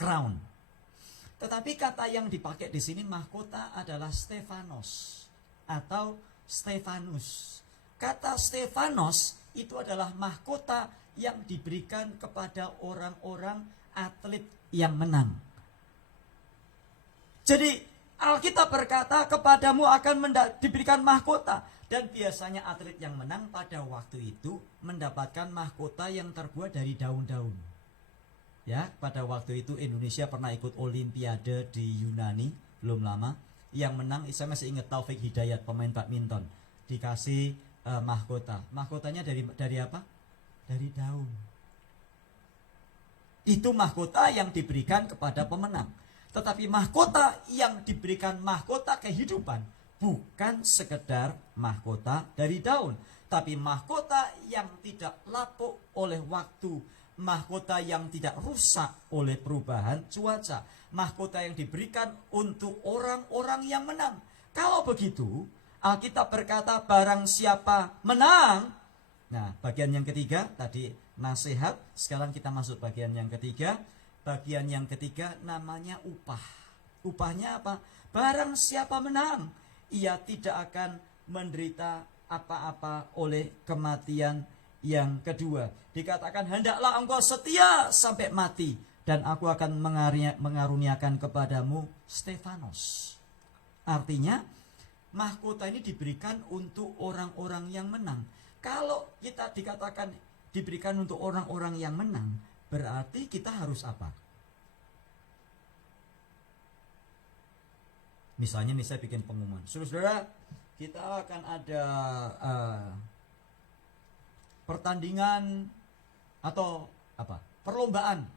crown. Tetapi kata yang dipakai di sini mahkota adalah Stefanos atau Stefanus. Kata Stefanos itu adalah mahkota yang diberikan kepada orang-orang atlet yang menang. Jadi Alkitab berkata kepadamu akan diberikan mahkota. Dan biasanya atlet yang menang pada waktu itu mendapatkan mahkota yang terbuat dari daun-daun. Ya, pada waktu itu Indonesia pernah ikut Olimpiade di Yunani belum lama. Yang menang, saya masih ingat Taufik Hidayat, pemain badminton, dikasih mahkota. Mahkotanya dari apa? Dari daun. Itu mahkota yang diberikan kepada pemenang. Tetapi mahkota yang diberikan mahkota kehidupan bukan sekedar mahkota dari daun, tapi mahkota yang tidak lapuk oleh waktu, mahkota yang tidak rusak oleh perubahan cuaca, mahkota yang diberikan untuk orang-orang yang menang. Kalau begitu, Alkitab berkata barang siapa menang. Nah, bagian yang ketiga tadi nasihat, sekarang kita masuk bagian yang ketiga. Bagian yang ketiga namanya upah. Upahnya apa? Barang siapa menang, ia tidak akan menderita apa-apa oleh kematian yang kedua. Dikatakan hendaklah engkau setia sampai mati, dan aku akan mengaruniakan kepadamu Stefanos. Artinya mahkota ini diberikan untuk orang-orang yang menang. Kalau kita dikatakan diberikan untuk orang-orang yang menang, berarti kita harus apa? Misalnya nih saya bikin pengumuman, saudara, kita akan ada pertandingan atau apa? Perlombaan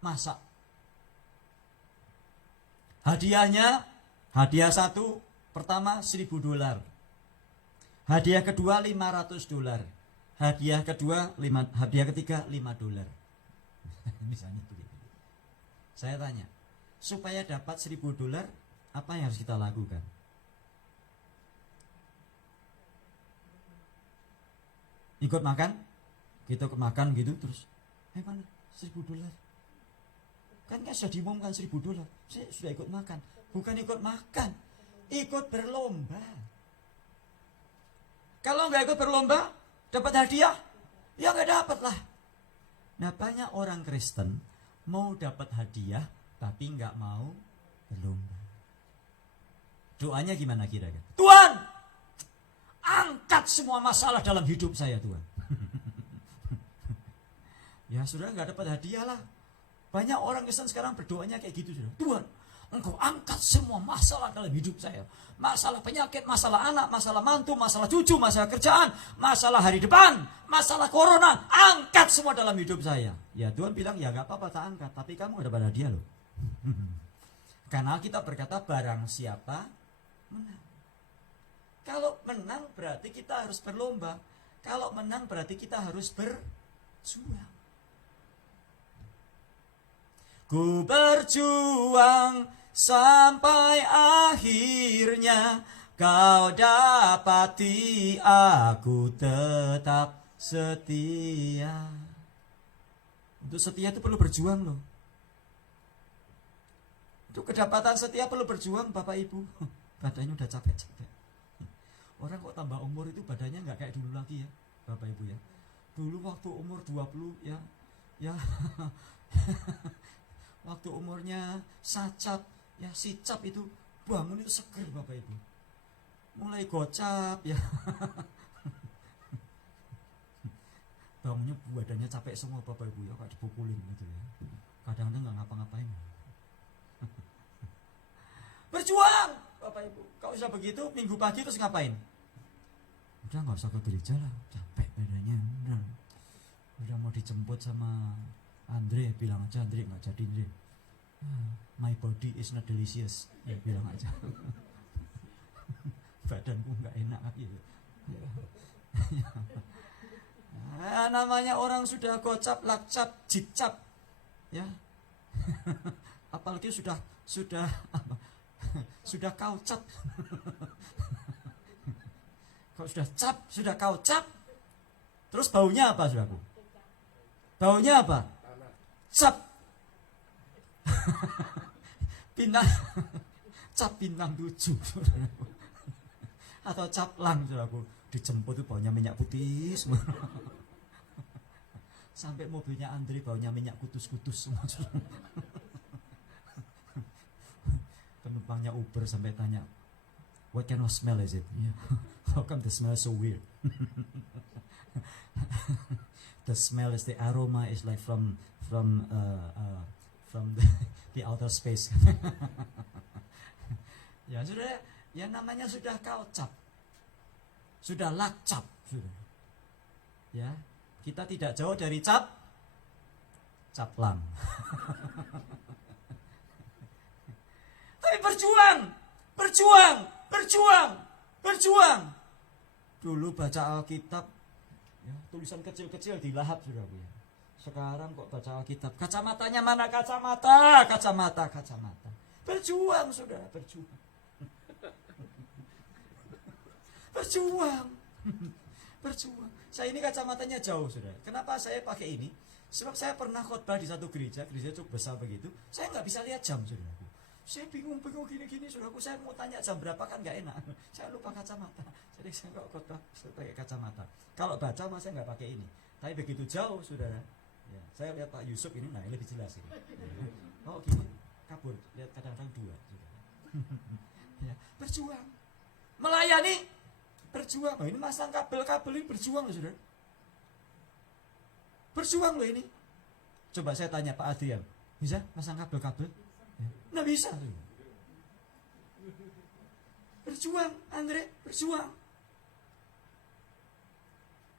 masak. Hadiahnya, hadiah satu pertama $1.000. Hadiah kedua $500. Hadiah ketiga $5. Misalnya begitu. Saya tanya, supaya dapat $1.000, apa yang harus kita lakukan? Ikut makan? Kita ikut makan gitu terus. Mana $1.000? Kan sudah diumumkan $1.000. Saya sudah ikut makan. Bukan ikut makan, ikut berlomba. Kalau nggak ikut berlomba, dapat hadiah? Ya nggak dapat lah. Nah, banyak orang Kristen mau dapat hadiah tapi nggak mau berlomba. Doanya gimana kira-kira? Tuhan, angkat semua masalah dalam hidup saya, Tuhan. Ya sudah, nggak dapat hadiah lah. Banyak orang Kristen sekarang berdoanya kayak gitu, sudah. Tuhan, engkau angkat semua masalah dalam hidup saya. Masalah penyakit, masalah anak, masalah mantu, masalah cucu, masalah kerjaan, masalah hari depan, masalah corona. Angkat semua dalam hidup saya. Ya Tuhan bilang, ya gak apa-apa tak angkat, tapi kamu gak dapat hadiah loh. Karena kita berkata barang siapa menang. Kalau menang berarti kita harus berlomba. Kalau menang berarti kita harus berjuang. Ku berjuang sampai akhirnya kau dapati aku tetap setia. Untuk setia itu perlu berjuang loh. Untuk kedapatan setia perlu berjuang, Bapak Ibu. Badannya udah capek-capek. Orang kok tambah umur itu badannya nggak kayak dulu lagi ya, Bapak Ibu ya. Dulu waktu umur 20 ya waktu umurnya sacap, ya sicap itu bangun itu seger Bapak Ibu. Mulai gocap ya. Bangunnya badannya capek semua Bapak Ibu ya, kayak dipukulin gitu ya. Kadang-kadang nggak ngapa-ngapain. Berjuang Bapak Ibu. Kalau sudah begitu minggu pagi terus ngapain? Udah nggak usah ke gereja lah, capek badannya. Udah mau dijemput sama Andre, bilang aja Andre nggak jadi Andre. My body is not delicious, ya bilang aja. Badanku nggak enak gitu. Nah, namanya orang sudah gocap, lakcap, jicap, ya. Apalagi sudah kaucap. Kalau sudah cap, sudah kaucap, terus baunya apa saudaraku? Baunya apa? Cap. Bintang. Cap bintang 7 saudaraku. Atau cap lang saudaraku. Dijemput itu baunya minyak putih semua. Sampai mobilnya Andre baunya minyak kutus-kutus semua. Penumpangnya Uber sampai tanya, what kind of smell is it? Yeah. How come the smell is so weird? The smell is the aroma is like from from the outer space. Ya sudah, ya namanya sudah kaucap, sudah lakcap, sudah. Ya, kita tidak jauh dari caplang. Tapi berjuang. Dulu baca Alkitab, ya, tulisan kecil-kecil dilahap sudah ya. Sekarang kok baca Alkitab, kacamatanya mana kacamata. Berjuang sudah, berjuang. Berjuang. Saya ini kacamatanya jauh sudah. Kenapa saya pakai ini? Sebab saya pernah khotbah di satu gereja cukup besar begitu. Saya nggak bisa lihat jam sudah. Saya bingung gini sudah. Saya mau tanya jam berapa kan nggak enak. Saya lupa kacamata. Jadi saya nggak khotbah saya pakai kacamata. Kalau baca mah saya nggak pakai ini. Tapi begitu jauh saudara. Ya, saya lihat Pak Yusuf ini, nah lebih jelas ini. Oh gini, kabur. Lihat kadang-kadang dua. Ya, berjuang. Melayani, berjuang. Oh, ini masang kabel-kabel ini berjuang loh saudara. Berjuang loh ini. Coba saya tanya Pak Adrian, bisa masang kabel-kabel? Ya. Nggak bisa. Berjuang, Andre, berjuang.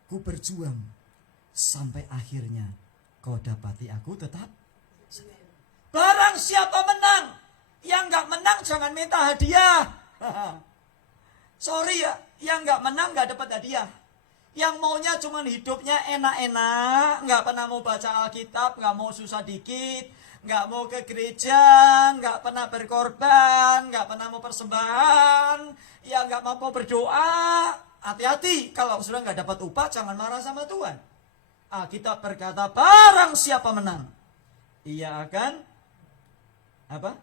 Ku berjuang sampai akhirnya kau dapati aku tetap. Barang siapa menang, yang nggak menang jangan minta hadiah. Sorry ya, yang nggak menang nggak dapat hadiah. Yang maunya cuma hidupnya enak-enak, nggak pernah mau baca Alkitab, nggak mau susah dikit, nggak mau ke gereja, nggak pernah berkorban, nggak pernah mau persembahan, ya nggak mau berdoa. Hati-hati, kalau sudah nggak dapat upah, jangan marah sama Tuhan. Alkitab berkata, barang siapa menang, ia akan apa?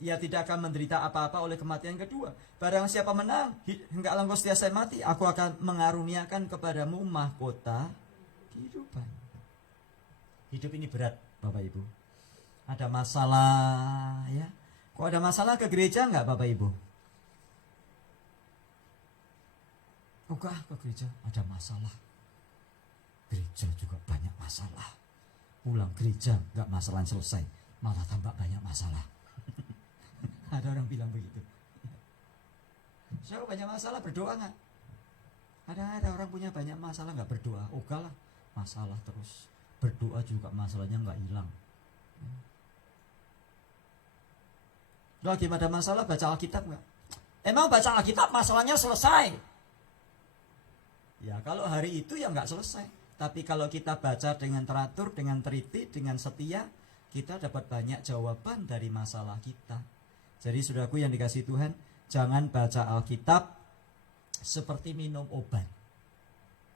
Ia tidak akan menderita apa-apa oleh kematian kedua. Barang siapa menang, hendaklah engkau setia sampai mati, aku akan mengaruniakan kepadamu mahkota kehidupan. Hidup ini berat, Bapak Ibu. Ada masalah, ya. Kok ada masalah ke gereja enggak, Bapak Ibu? Ke gereja ada masalah. Gereja juga banyak masalah. Pulang gereja enggak masalah selesai, malah tambah banyak masalah. Ada orang bilang begitu. Saya banyak masalah, berdoa nggak? Ada orang punya banyak masalah nggak berdoa? Oga lah, masalah terus. Berdoa juga masalahnya nggak hilang. Lagi ada masalah baca Alkitab nggak? Emang baca Alkitab masalahnya selesai? Ya kalau hari itu ya nggak selesai. Tapi kalau kita baca dengan teratur, dengan teliti, dengan setia, kita dapat banyak jawaban dari masalah kita. Jadi saudaraku yang dikasihi Tuhan, jangan baca Alkitab seperti minum obat.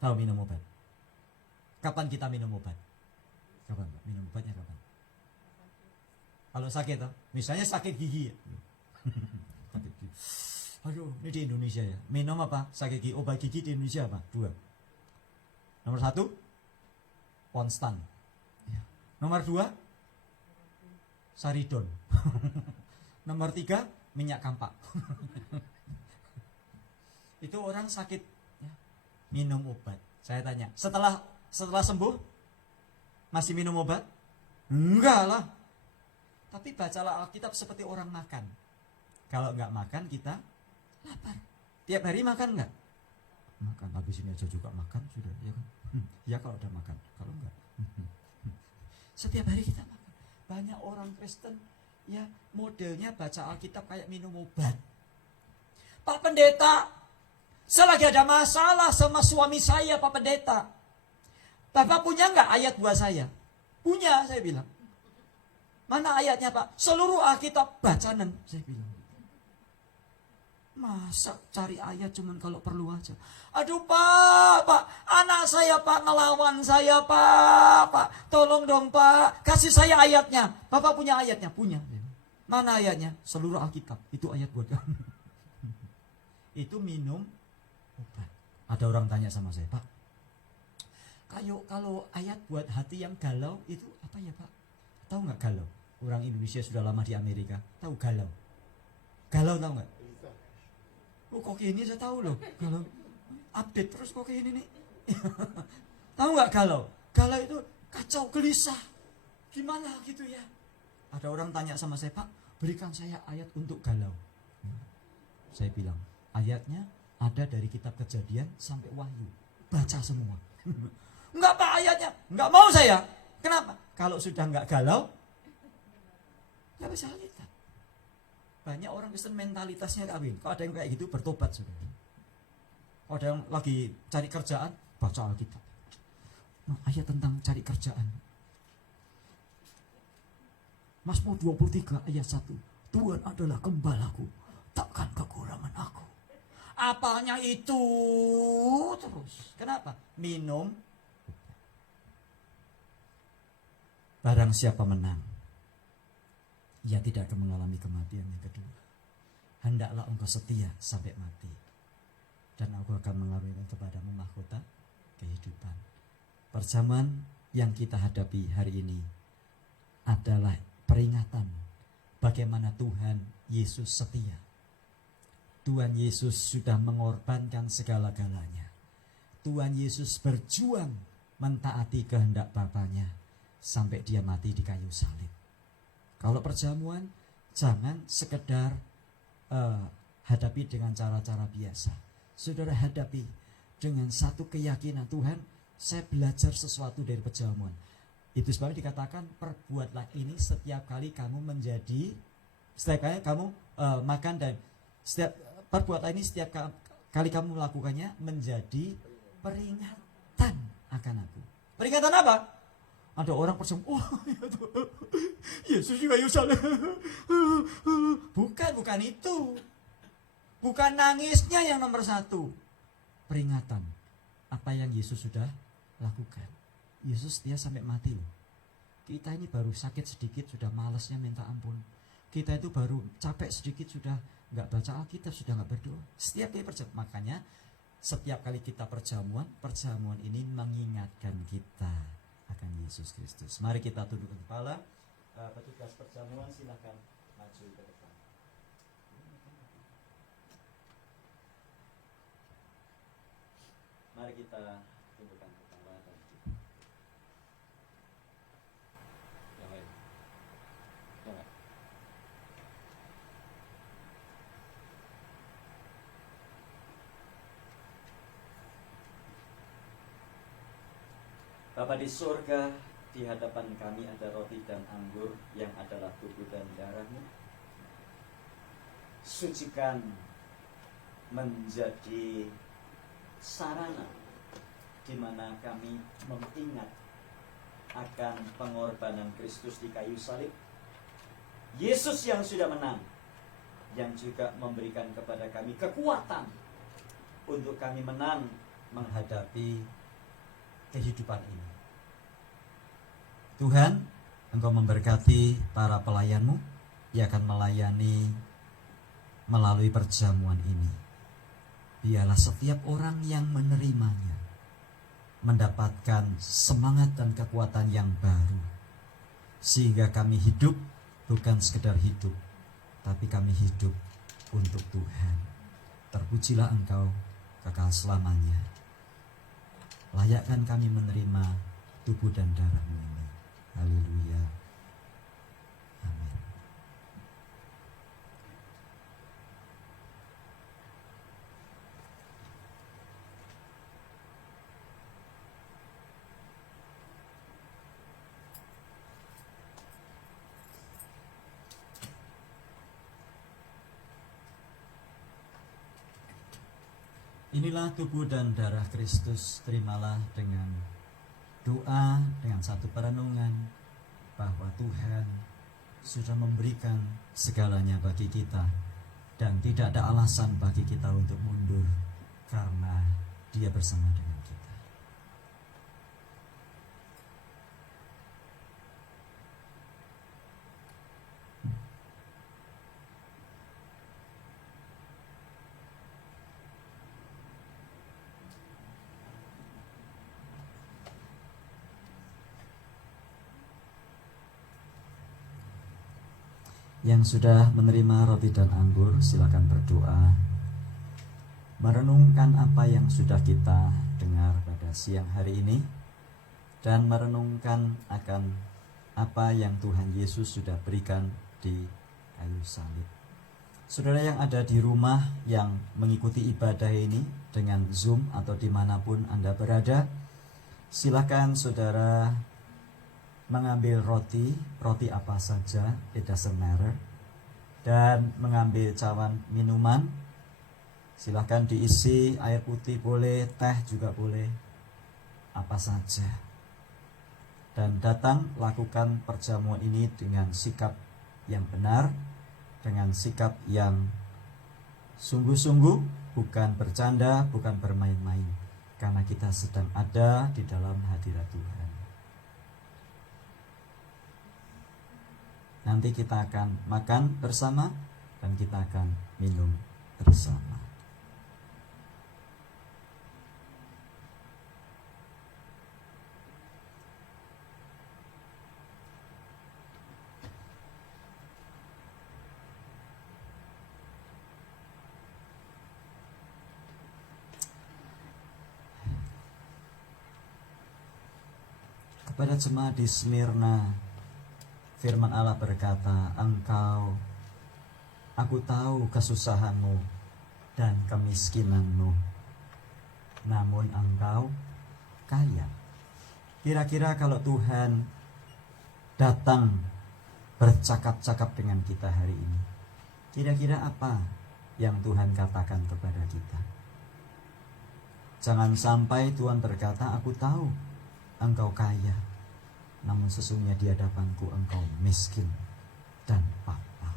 Tahu minum obat? Kapan kita minum obat? Kapan? Minum obatnya kapan? Kalau sakit, misalnya sakit gigi. Sakit gigi. Aduh, ini di Indonesia ya. Minum apa? Sakit gigi. Obat gigi di Indonesia apa? 2. Nomor 1, Ponstan. Nomor 2, Saridon. Nomor 3, minyak kampak. Itu orang sakit ya, minum obat. Saya tanya, setelah sembuh masih minum obat? Enggak lah. Tapi bacalah Alkitab seperti orang makan. Kalau enggak makan kita lapar. Tiap hari makan enggak? Makan, habis ini aja juga makan sudah, ya kan? Ya kalau udah makan, kalau enggak. Setiap hari kita makan. Banyak orang Kristen ya modelnya baca Alkitab kayak minum obat. Pak Pendeta, saya lagi ada masalah sama suami saya, Pak Pendeta. Bapak punya nggak ayat buat saya? Punya, saya bilang. Mana ayatnya Pak? Seluruh Alkitab bacaan, saya bilang. Masa cari ayat cuman kalau perlu aja. Aduh Pak, anak saya Pak ngelawan saya Pak, tolong dong Pak, kasih saya ayatnya. Bapak punya ayatnya? Punya. Mana ayatnya? Seluruh Alkitab. Itu ayat buat kamu. Itu minum obat. Ada orang tanya sama saya, Pak, kalau ayat buat hati yang galau itu apa ya Pak? Tahu nggak galau? Orang Indonesia sudah lama di Amerika. Tahu galau? Galau tahu nggak? Oh kok ini saya tahu loh. Galau. Update terus kok ini nih. Tahu nggak galau? Galau itu kacau gelisah. Gimana gitu ya? Ada orang tanya sama saya, Pak, berikan saya ayat untuk galau. Saya bilang, ayatnya ada dari kitab Kejadian sampai Wahyu. Baca semua. Enggak Pak ayatnya, enggak mau saya. Kenapa? Kalau sudah enggak galau, enggak bisa Alkitab. Banyak orang Kristen mentalitasnya kawin. Kalau ada yang kayak gitu, bertobat sudah. Kalau ada yang lagi cari kerjaan, baca Alkitab. Nah, ayat tentang cari kerjaan. Mazmur 23 ayat 1. Tuhan adalah gembalaku, takkan kekurangan aku. Apanya itu terus? Kenapa? Minum. Barang siapa menang, ia tidak akan mengalami kematian yang kedua. Hendaklah engkau setia sampai mati, dan aku akan mengaruniakan kepadamu mahkota kehidupan. Perjamuan yang kita hadapi hari ini adalah peringatan bagaimana Tuhan Yesus setia. Tuhan Yesus sudah mengorbankan segala-galanya. Tuhan Yesus berjuang mentaati kehendak Bapanya sampai dia mati di kayu salib. Kalau perjamuan, jangan sekedar hadapi dengan cara-cara biasa. Saudara hadapi dengan satu keyakinan, Tuhan, saya belajar sesuatu dari perjamuan. Itu sebabnya dikatakan, perbuatlah ini setiap kali kamu makan, dan perbuatlah ini setiap kali kamu melakukannya menjadi peringatan akan aku. Peringatan apa? Ada orang percaya, Yesus juga Yerusalem. Bukan itu. Bukan nangisnya yang nomor satu. Peringatan apa yang Yesus sudah lakukan. Yesus setia sampai mati loh. Kita ini baru sakit sedikit sudah malasnya minta ampun. Kita itu baru capek sedikit sudah nggak baca Alkitab, sudah nggak berdoa. Setiap kali perjamuan, makanya setiap kali kita perjamuan ini mengingatkan kita akan Yesus Kristus. Mari kita tundukkan kepala. Petugas perjamuan silakan maju ke depan. Mari kita tundukkan kepala dan yang lain. Jangan. Bapa di surga, di hadapan kami ada roti dan anggur yang adalah tubuh dan darah-Mu. Sucikan menjadi sarana di mana kami mengingat akan pengorbanan Kristus di kayu salib. Yesus yang sudah menang, yang juga memberikan kepada kami kekuatan untuk kami menang menghadapi kehidupan ini. Tuhan, Engkau memberkati para pelayan-Mu yang akan melayani melalui perjamuan ini. Biarlah setiap orang yang menerimanya mendapatkan semangat dan kekuatan yang baru, sehingga kami hidup bukan sekedar hidup, tapi kami hidup untuk Tuhan. Terpujilah Engkau kekal selamanya. Layakkan kami menerima tubuh dan darah-Mu ini. Haleluya. Amin. Inilah tubuh dan darah Kristus. Terimalah dengan doa, dengan satu perenungan bahwa Tuhan sudah memberikan segalanya bagi kita, dan tidak ada alasan bagi kita untuk mundur karena Dia bersama dengan kita. Yang sudah menerima roti dan anggur, silakan berdoa, merenungkan apa yang sudah kita dengar pada siang hari ini, dan merenungkan akan apa yang Tuhan Yesus sudah berikan di kayu salib. Saudara yang ada di rumah yang mengikuti ibadah ini dengan Zoom atau dimanapun Anda berada, silakan saudara mengambil roti apa saja, it doesn't matter, dan mengambil cawan minuman. Silakan diisi air putih boleh, teh juga boleh, apa saja. Dan datang lakukan perjamuan ini dengan sikap yang benar, dengan sikap yang sungguh-sungguh, bukan bercanda, bukan bermain-main, karena kita sedang ada di dalam hadirat Tuhan. Nanti kita akan makan bersama dan kita akan minum bersama. Kepada jemaat di Smyrna, firman Allah berkata, aku tahu kesusahanmu dan kemiskinanmu, namun engkau kaya. Kira-kira kalau Tuhan datang bercakap-cakap dengan kita hari ini, kira-kira apa yang Tuhan katakan kepada kita? Jangan sampai Tuhan berkata, aku tahu engkau kaya, namun sesungguhnya di hadapanku engkau miskin dan papa.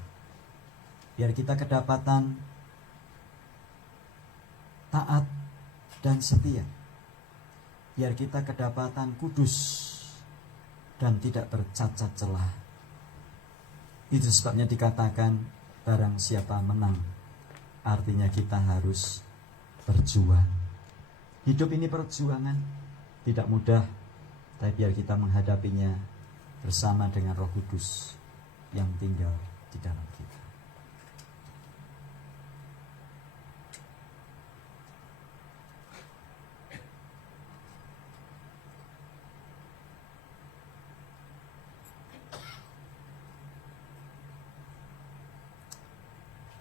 Biar kita kedapatan taat dan setia. Biar kita kedapatan kudus dan tidak bercacat celah. Itu sebabnya dikatakan barang siapa menang, artinya kita harus berjuang. Hidup ini perjuangan, tidak mudah, tapi biar kita menghadapinya bersama dengan Roh Kudus yang tinggal di dalam kita.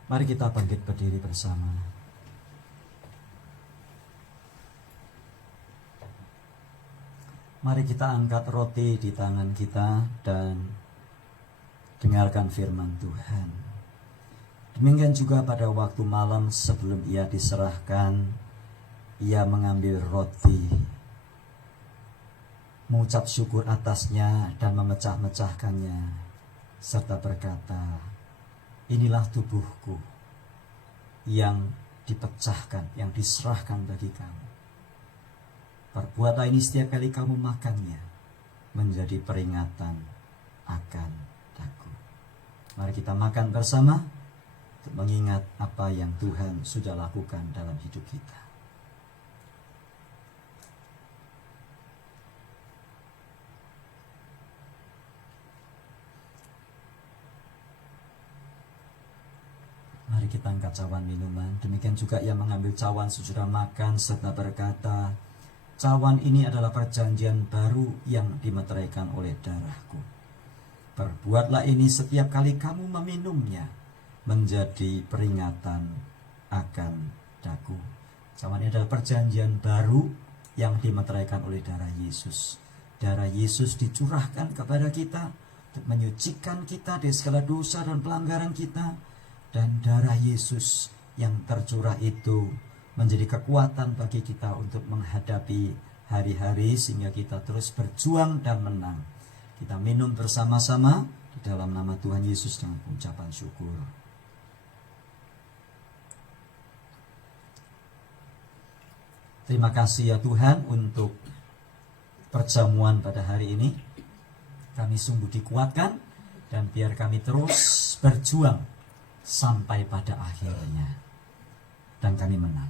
Mari kita bangkit berdiri bersama. Mari kita angkat roti di tangan kita dan dengarkan firman Tuhan. Demikian juga pada waktu malam sebelum ia diserahkan, ia mengambil roti, mengucap syukur atasnya dan memecah-mecahkannya, serta berkata, inilah tubuhku yang dipecahkan, yang diserahkan bagi kamu. Perbuatlah ini setiap kali kamu makannya, menjadi peringatan akan aku. Mari kita makan bersama untuk mengingat apa yang Tuhan sudah lakukan dalam hidup kita. Mari kita angkat cawan minuman. Demikian juga ia mengambil cawan sesudah makan serta berkata, cawan ini adalah perjanjian baru yang dimeteraikan oleh darahku. Perbuatlah ini setiap kali kamu meminumnya, menjadi peringatan akan daku. Cawan ini adalah perjanjian baru yang dimeteraikan oleh darah Yesus. Darah Yesus dicurahkan kepada kita untuk menyucikan kita dari segala dosa dan pelanggaran kita. Dan darah Yesus yang tercurah itu menjadi kekuatan bagi kita untuk menghadapi hari-hari sehingga kita terus berjuang dan menang. Kita minum bersama-sama di dalam nama Tuhan Yesus dengan ucapan syukur. Terima kasih ya Tuhan untuk perjamuan pada hari ini. Kami sungguh dikuatkan dan biar kami terus berjuang sampai pada akhirnya. Dan kami menang.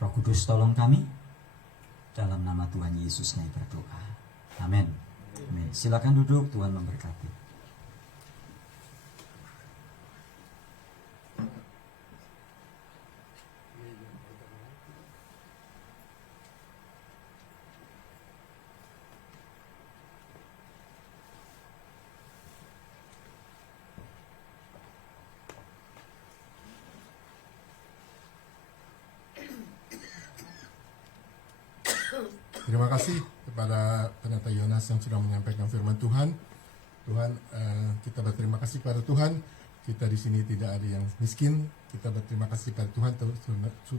Roh Kudus tolong kami. Dalam nama Tuhan Yesus kami berdoa. Amin. Amin. Silakan duduk, Tuhan memberkati. terima kasih kepada pendeta Yonas yang sudah menyampaikan firman Tuhan. Tuhan, kita berterima kasih kepada Tuhan. Kita di sini tidak ada yang miskin. Kita berterima kasih pada Tuhan.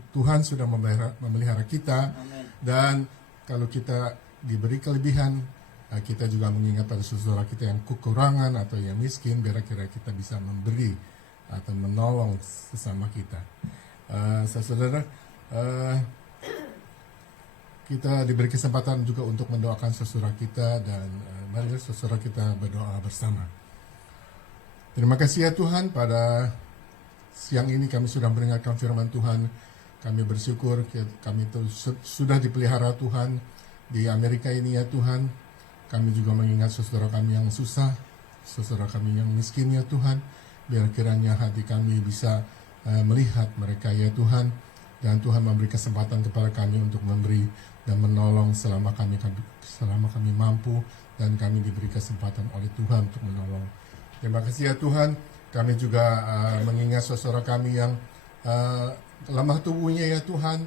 Tuhan sudah memelihara kita. Amin. Dan kalau kita diberi kelebihan, kita juga mengingat pada saudara kita yang kekurangan atau yang miskin, biar kira kita bisa memberi atau menolong sesama kita. Saudara, kita diberi kesempatan juga untuk mendoakan saudara kita, dan mari saudara kita berdoa bersama. Terima kasih ya Tuhan, pada siang ini kami sudah mendengarkan firman Tuhan. Kami bersyukur kami sudah dipelihara Tuhan di Amerika ini ya Tuhan. Kami juga mengingat saudara kami yang susah, saudara kami yang miskin ya Tuhan. Biar kiranya hati kami bisa melihat mereka ya Tuhan. Dan Tuhan memberi kesempatan kepada kami untuk memberi dan menolong selama kami mampu, dan kami diberi kesempatan oleh Tuhan untuk menolong. Terima kasih ya Tuhan. Kami juga mengingat saudara kami yang lemah tubuhnya ya Tuhan,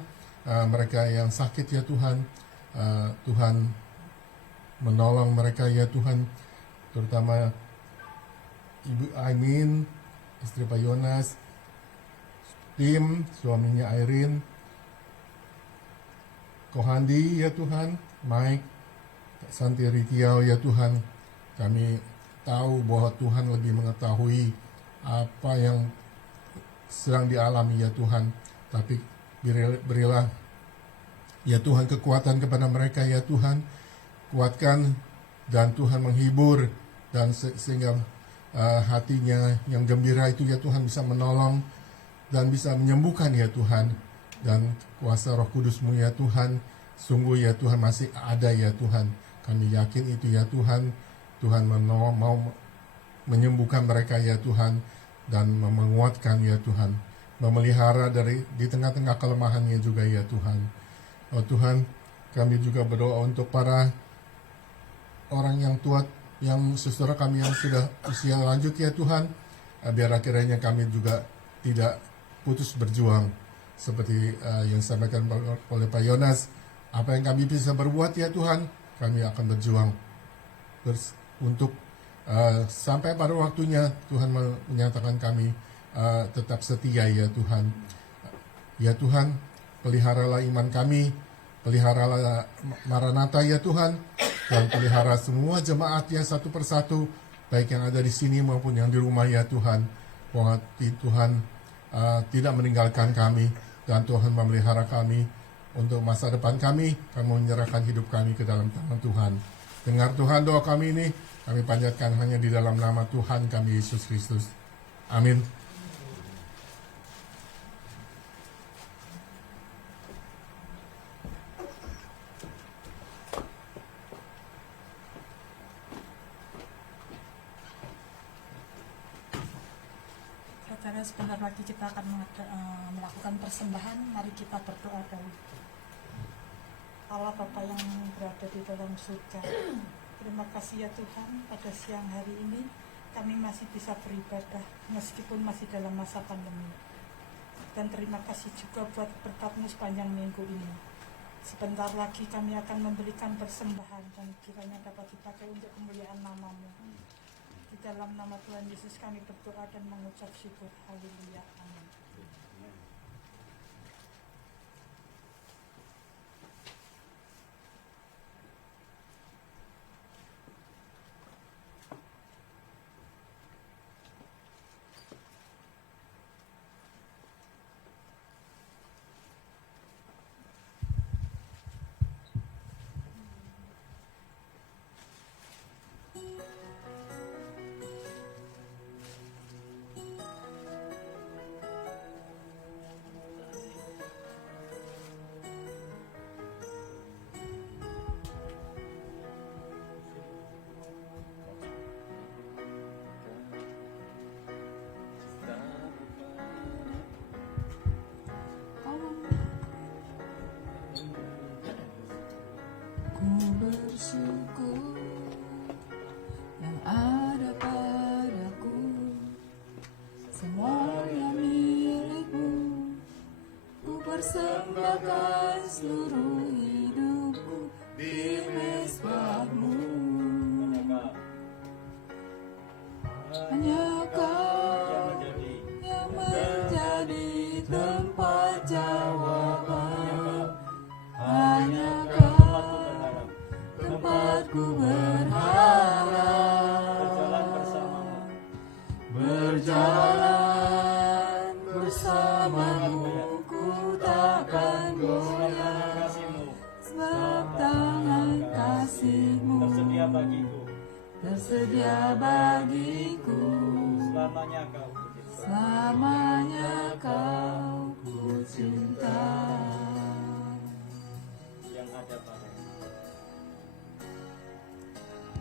mereka yang sakit ya Tuhan. Tuhan menolong mereka ya Tuhan, terutama Ibu Aimin, istri Pak Yonas, Tim, suaminya Irene, Kohandi ya Tuhan, Mike, Santi Rikiau ya Tuhan. Kami tahu bahwa Tuhan lebih mengetahui apa yang sedang dialami ya Tuhan. Tapi berilah ya Tuhan kekuatan kepada mereka ya Tuhan. Kuatkan dan Tuhan menghibur, dan sehingga hatinya yang gembira itu ya Tuhan bisa menolong dan bisa menyembuhkan ya Tuhan. Dan kuasa Roh Kudus-Mu ya Tuhan, sungguh ya Tuhan masih ada ya Tuhan. Kami yakin itu ya Tuhan. Tuhan mau menyembuhkan mereka ya Tuhan, dan menguatkan ya Tuhan, memelihara di tengah-tengah kelemahannya juga ya Tuhan. Oh Tuhan, kami juga berdoa untuk para orang yang tua, yang saudara kami yang sudah usia lanjut ya Tuhan. Biar akhirnya kami juga tidak putus berjuang seperti yang disampaikan oleh Pak Yonas. Apa yang kami bisa berbuat ya Tuhan, kami akan berjuang untuk sampai pada waktunya Tuhan menyatakan kami tetap setia ya Tuhan. Ya Tuhan, peliharalah iman kami, peliharalah Maranatha ya Tuhan, dan pelihara semua jemaat ya satu persatu, baik yang ada di sini maupun yang di rumah ya Tuhan. Bahwa Tuhan tidak meninggalkan kami, dan Tuhan memelihara kami untuk masa depan kami. Kami menyerahkan hidup kami ke dalam tangan Tuhan. Dengar Tuhan doa kami ini, kami panjatkan hanya di dalam nama Tuhan kami Yesus Kristus. Amin. Saudara, sebentar lagi kita akan melakukan persembahan. Mari kita berdoa dahulu. Allah Bapa yang berada di dalam surga, terima kasih ya Tuhan, pada siang hari ini kami masih bisa beribadah meskipun masih dalam masa pandemi. Dan terima kasih juga buat berkat-Mu sepanjang minggu ini. Sebentar lagi kami akan memberikan persembahan, dan kiranya dapat dipakai untuk kemuliaan nama-Mu. Di dalam nama Tuhan Yesus kami berdoa dan mengucap syukur. Haleluya. Amin. tersedia bagiku. Selamanya kau ku cinta. Selamanya kau ku cinta. Yang ada padamu.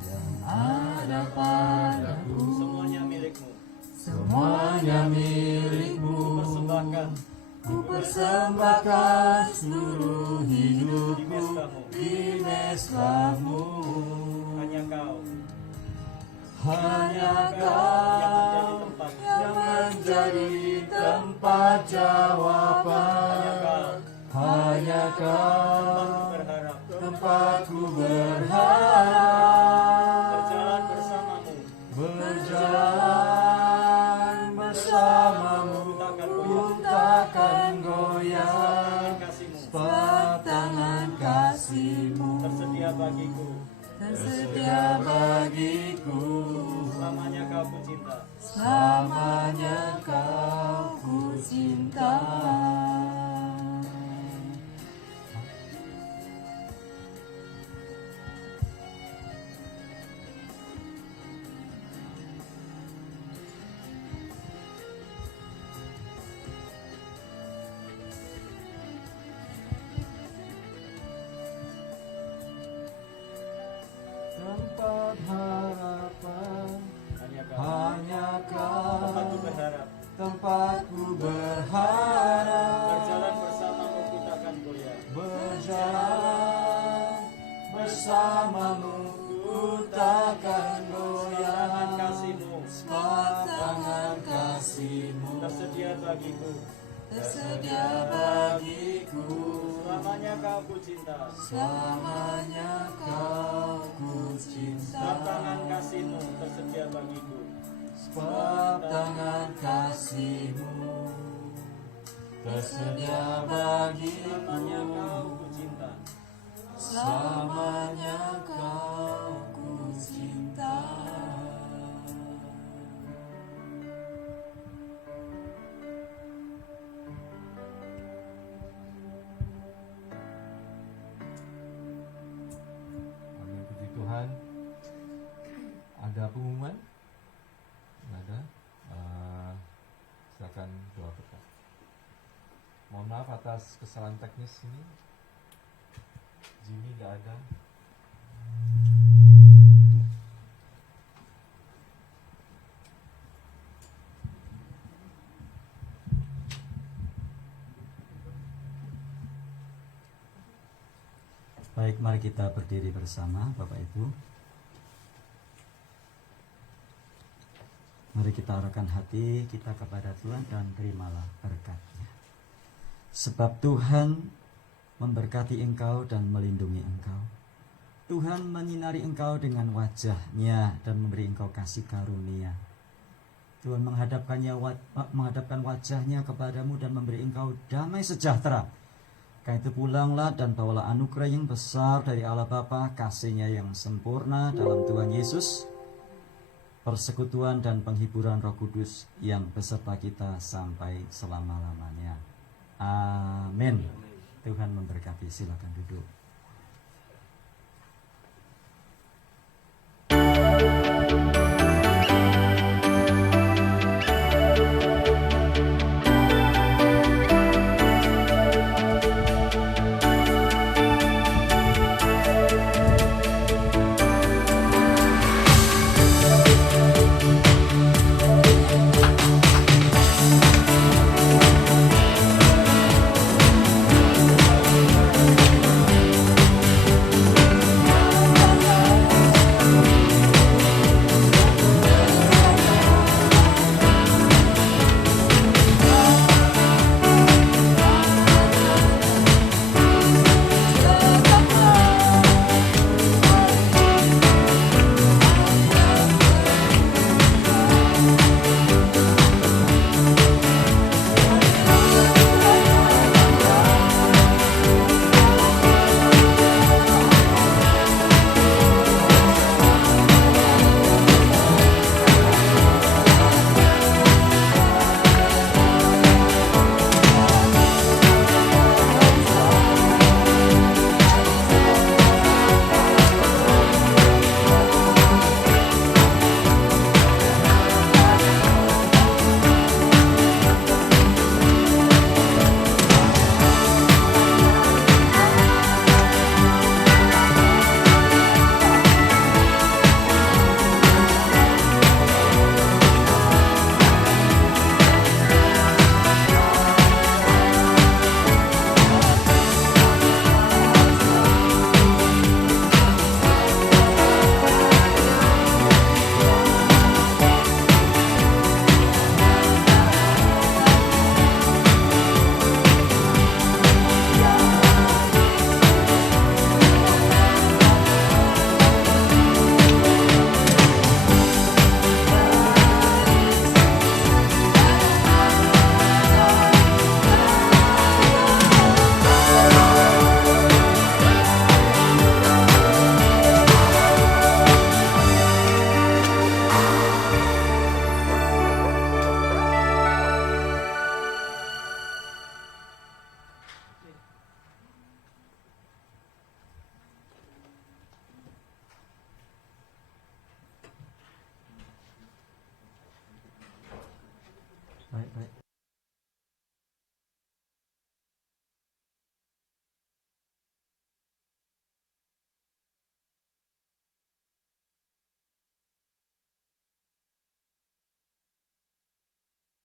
Yang ada padaku Semuanya milikmu. semuanya milikmu. Persembahkan Ku persembahkan seluruh hidupku di mesbamu. hanya kau Hanya kau yang menjadi tempat jawaban. Hanya kau berharap tempatku berharap. berjalan bersamamu. Berjalan bersamamu, ku takkan goyah. Kasihmu Sebab tangan kasihmu tersedia bagiku. tersedia bagiku. Selamanya kau ku cinta. Selamanya kau ku cinta. Tempat harapan Hanya kau hanya tempatku kau, berharap. tempatku berharap. Berjalan bersamamu ku takkan goyah. Berjalan bersamamu, ku takkan goyah. Kasihmu Sebab tangan kasihmu tersedia bagiku. tersedia bagiku. Selamanya kau ku cinta. Selamanya kau ku cinta. Sebab tangan kasihmu tersedia bagiku. Sebab tangan kasihmu tersedia Selamanya bagiku. kau ku cinta. Selamanya kau ku cinta. Amin, puji Tuhan. Ada pengumuman? Nggak ada. Silakan doa berkat. Mohon maaf atas kesalahan teknis ini. Jimmy nggak ada. Baik, mari kita berdiri bersama Bapak Ibu. Mari kita arahkan hati kita kepada Tuhan dan terimalah berkat-Nya. Sebab Tuhan memberkati engkau dan melindungi engkau. Tuhan menyinari engkau dengan wajah-Nya dan memberi engkau kasih karunia. Tuhan menghadapkan wajah-Nya kepadamu dan memberi engkau damai sejahtera. Karena itu pulanglah dan bawalah anugerah yang besar dari Allah Bapa, kasih-Nya yang sempurna dalam Tuhan Yesus, persekutuan dan penghiburan Roh Kudus yang beserta kita sampai selama-lamanya. Amin. Tuhan memberkati. Silakan duduk.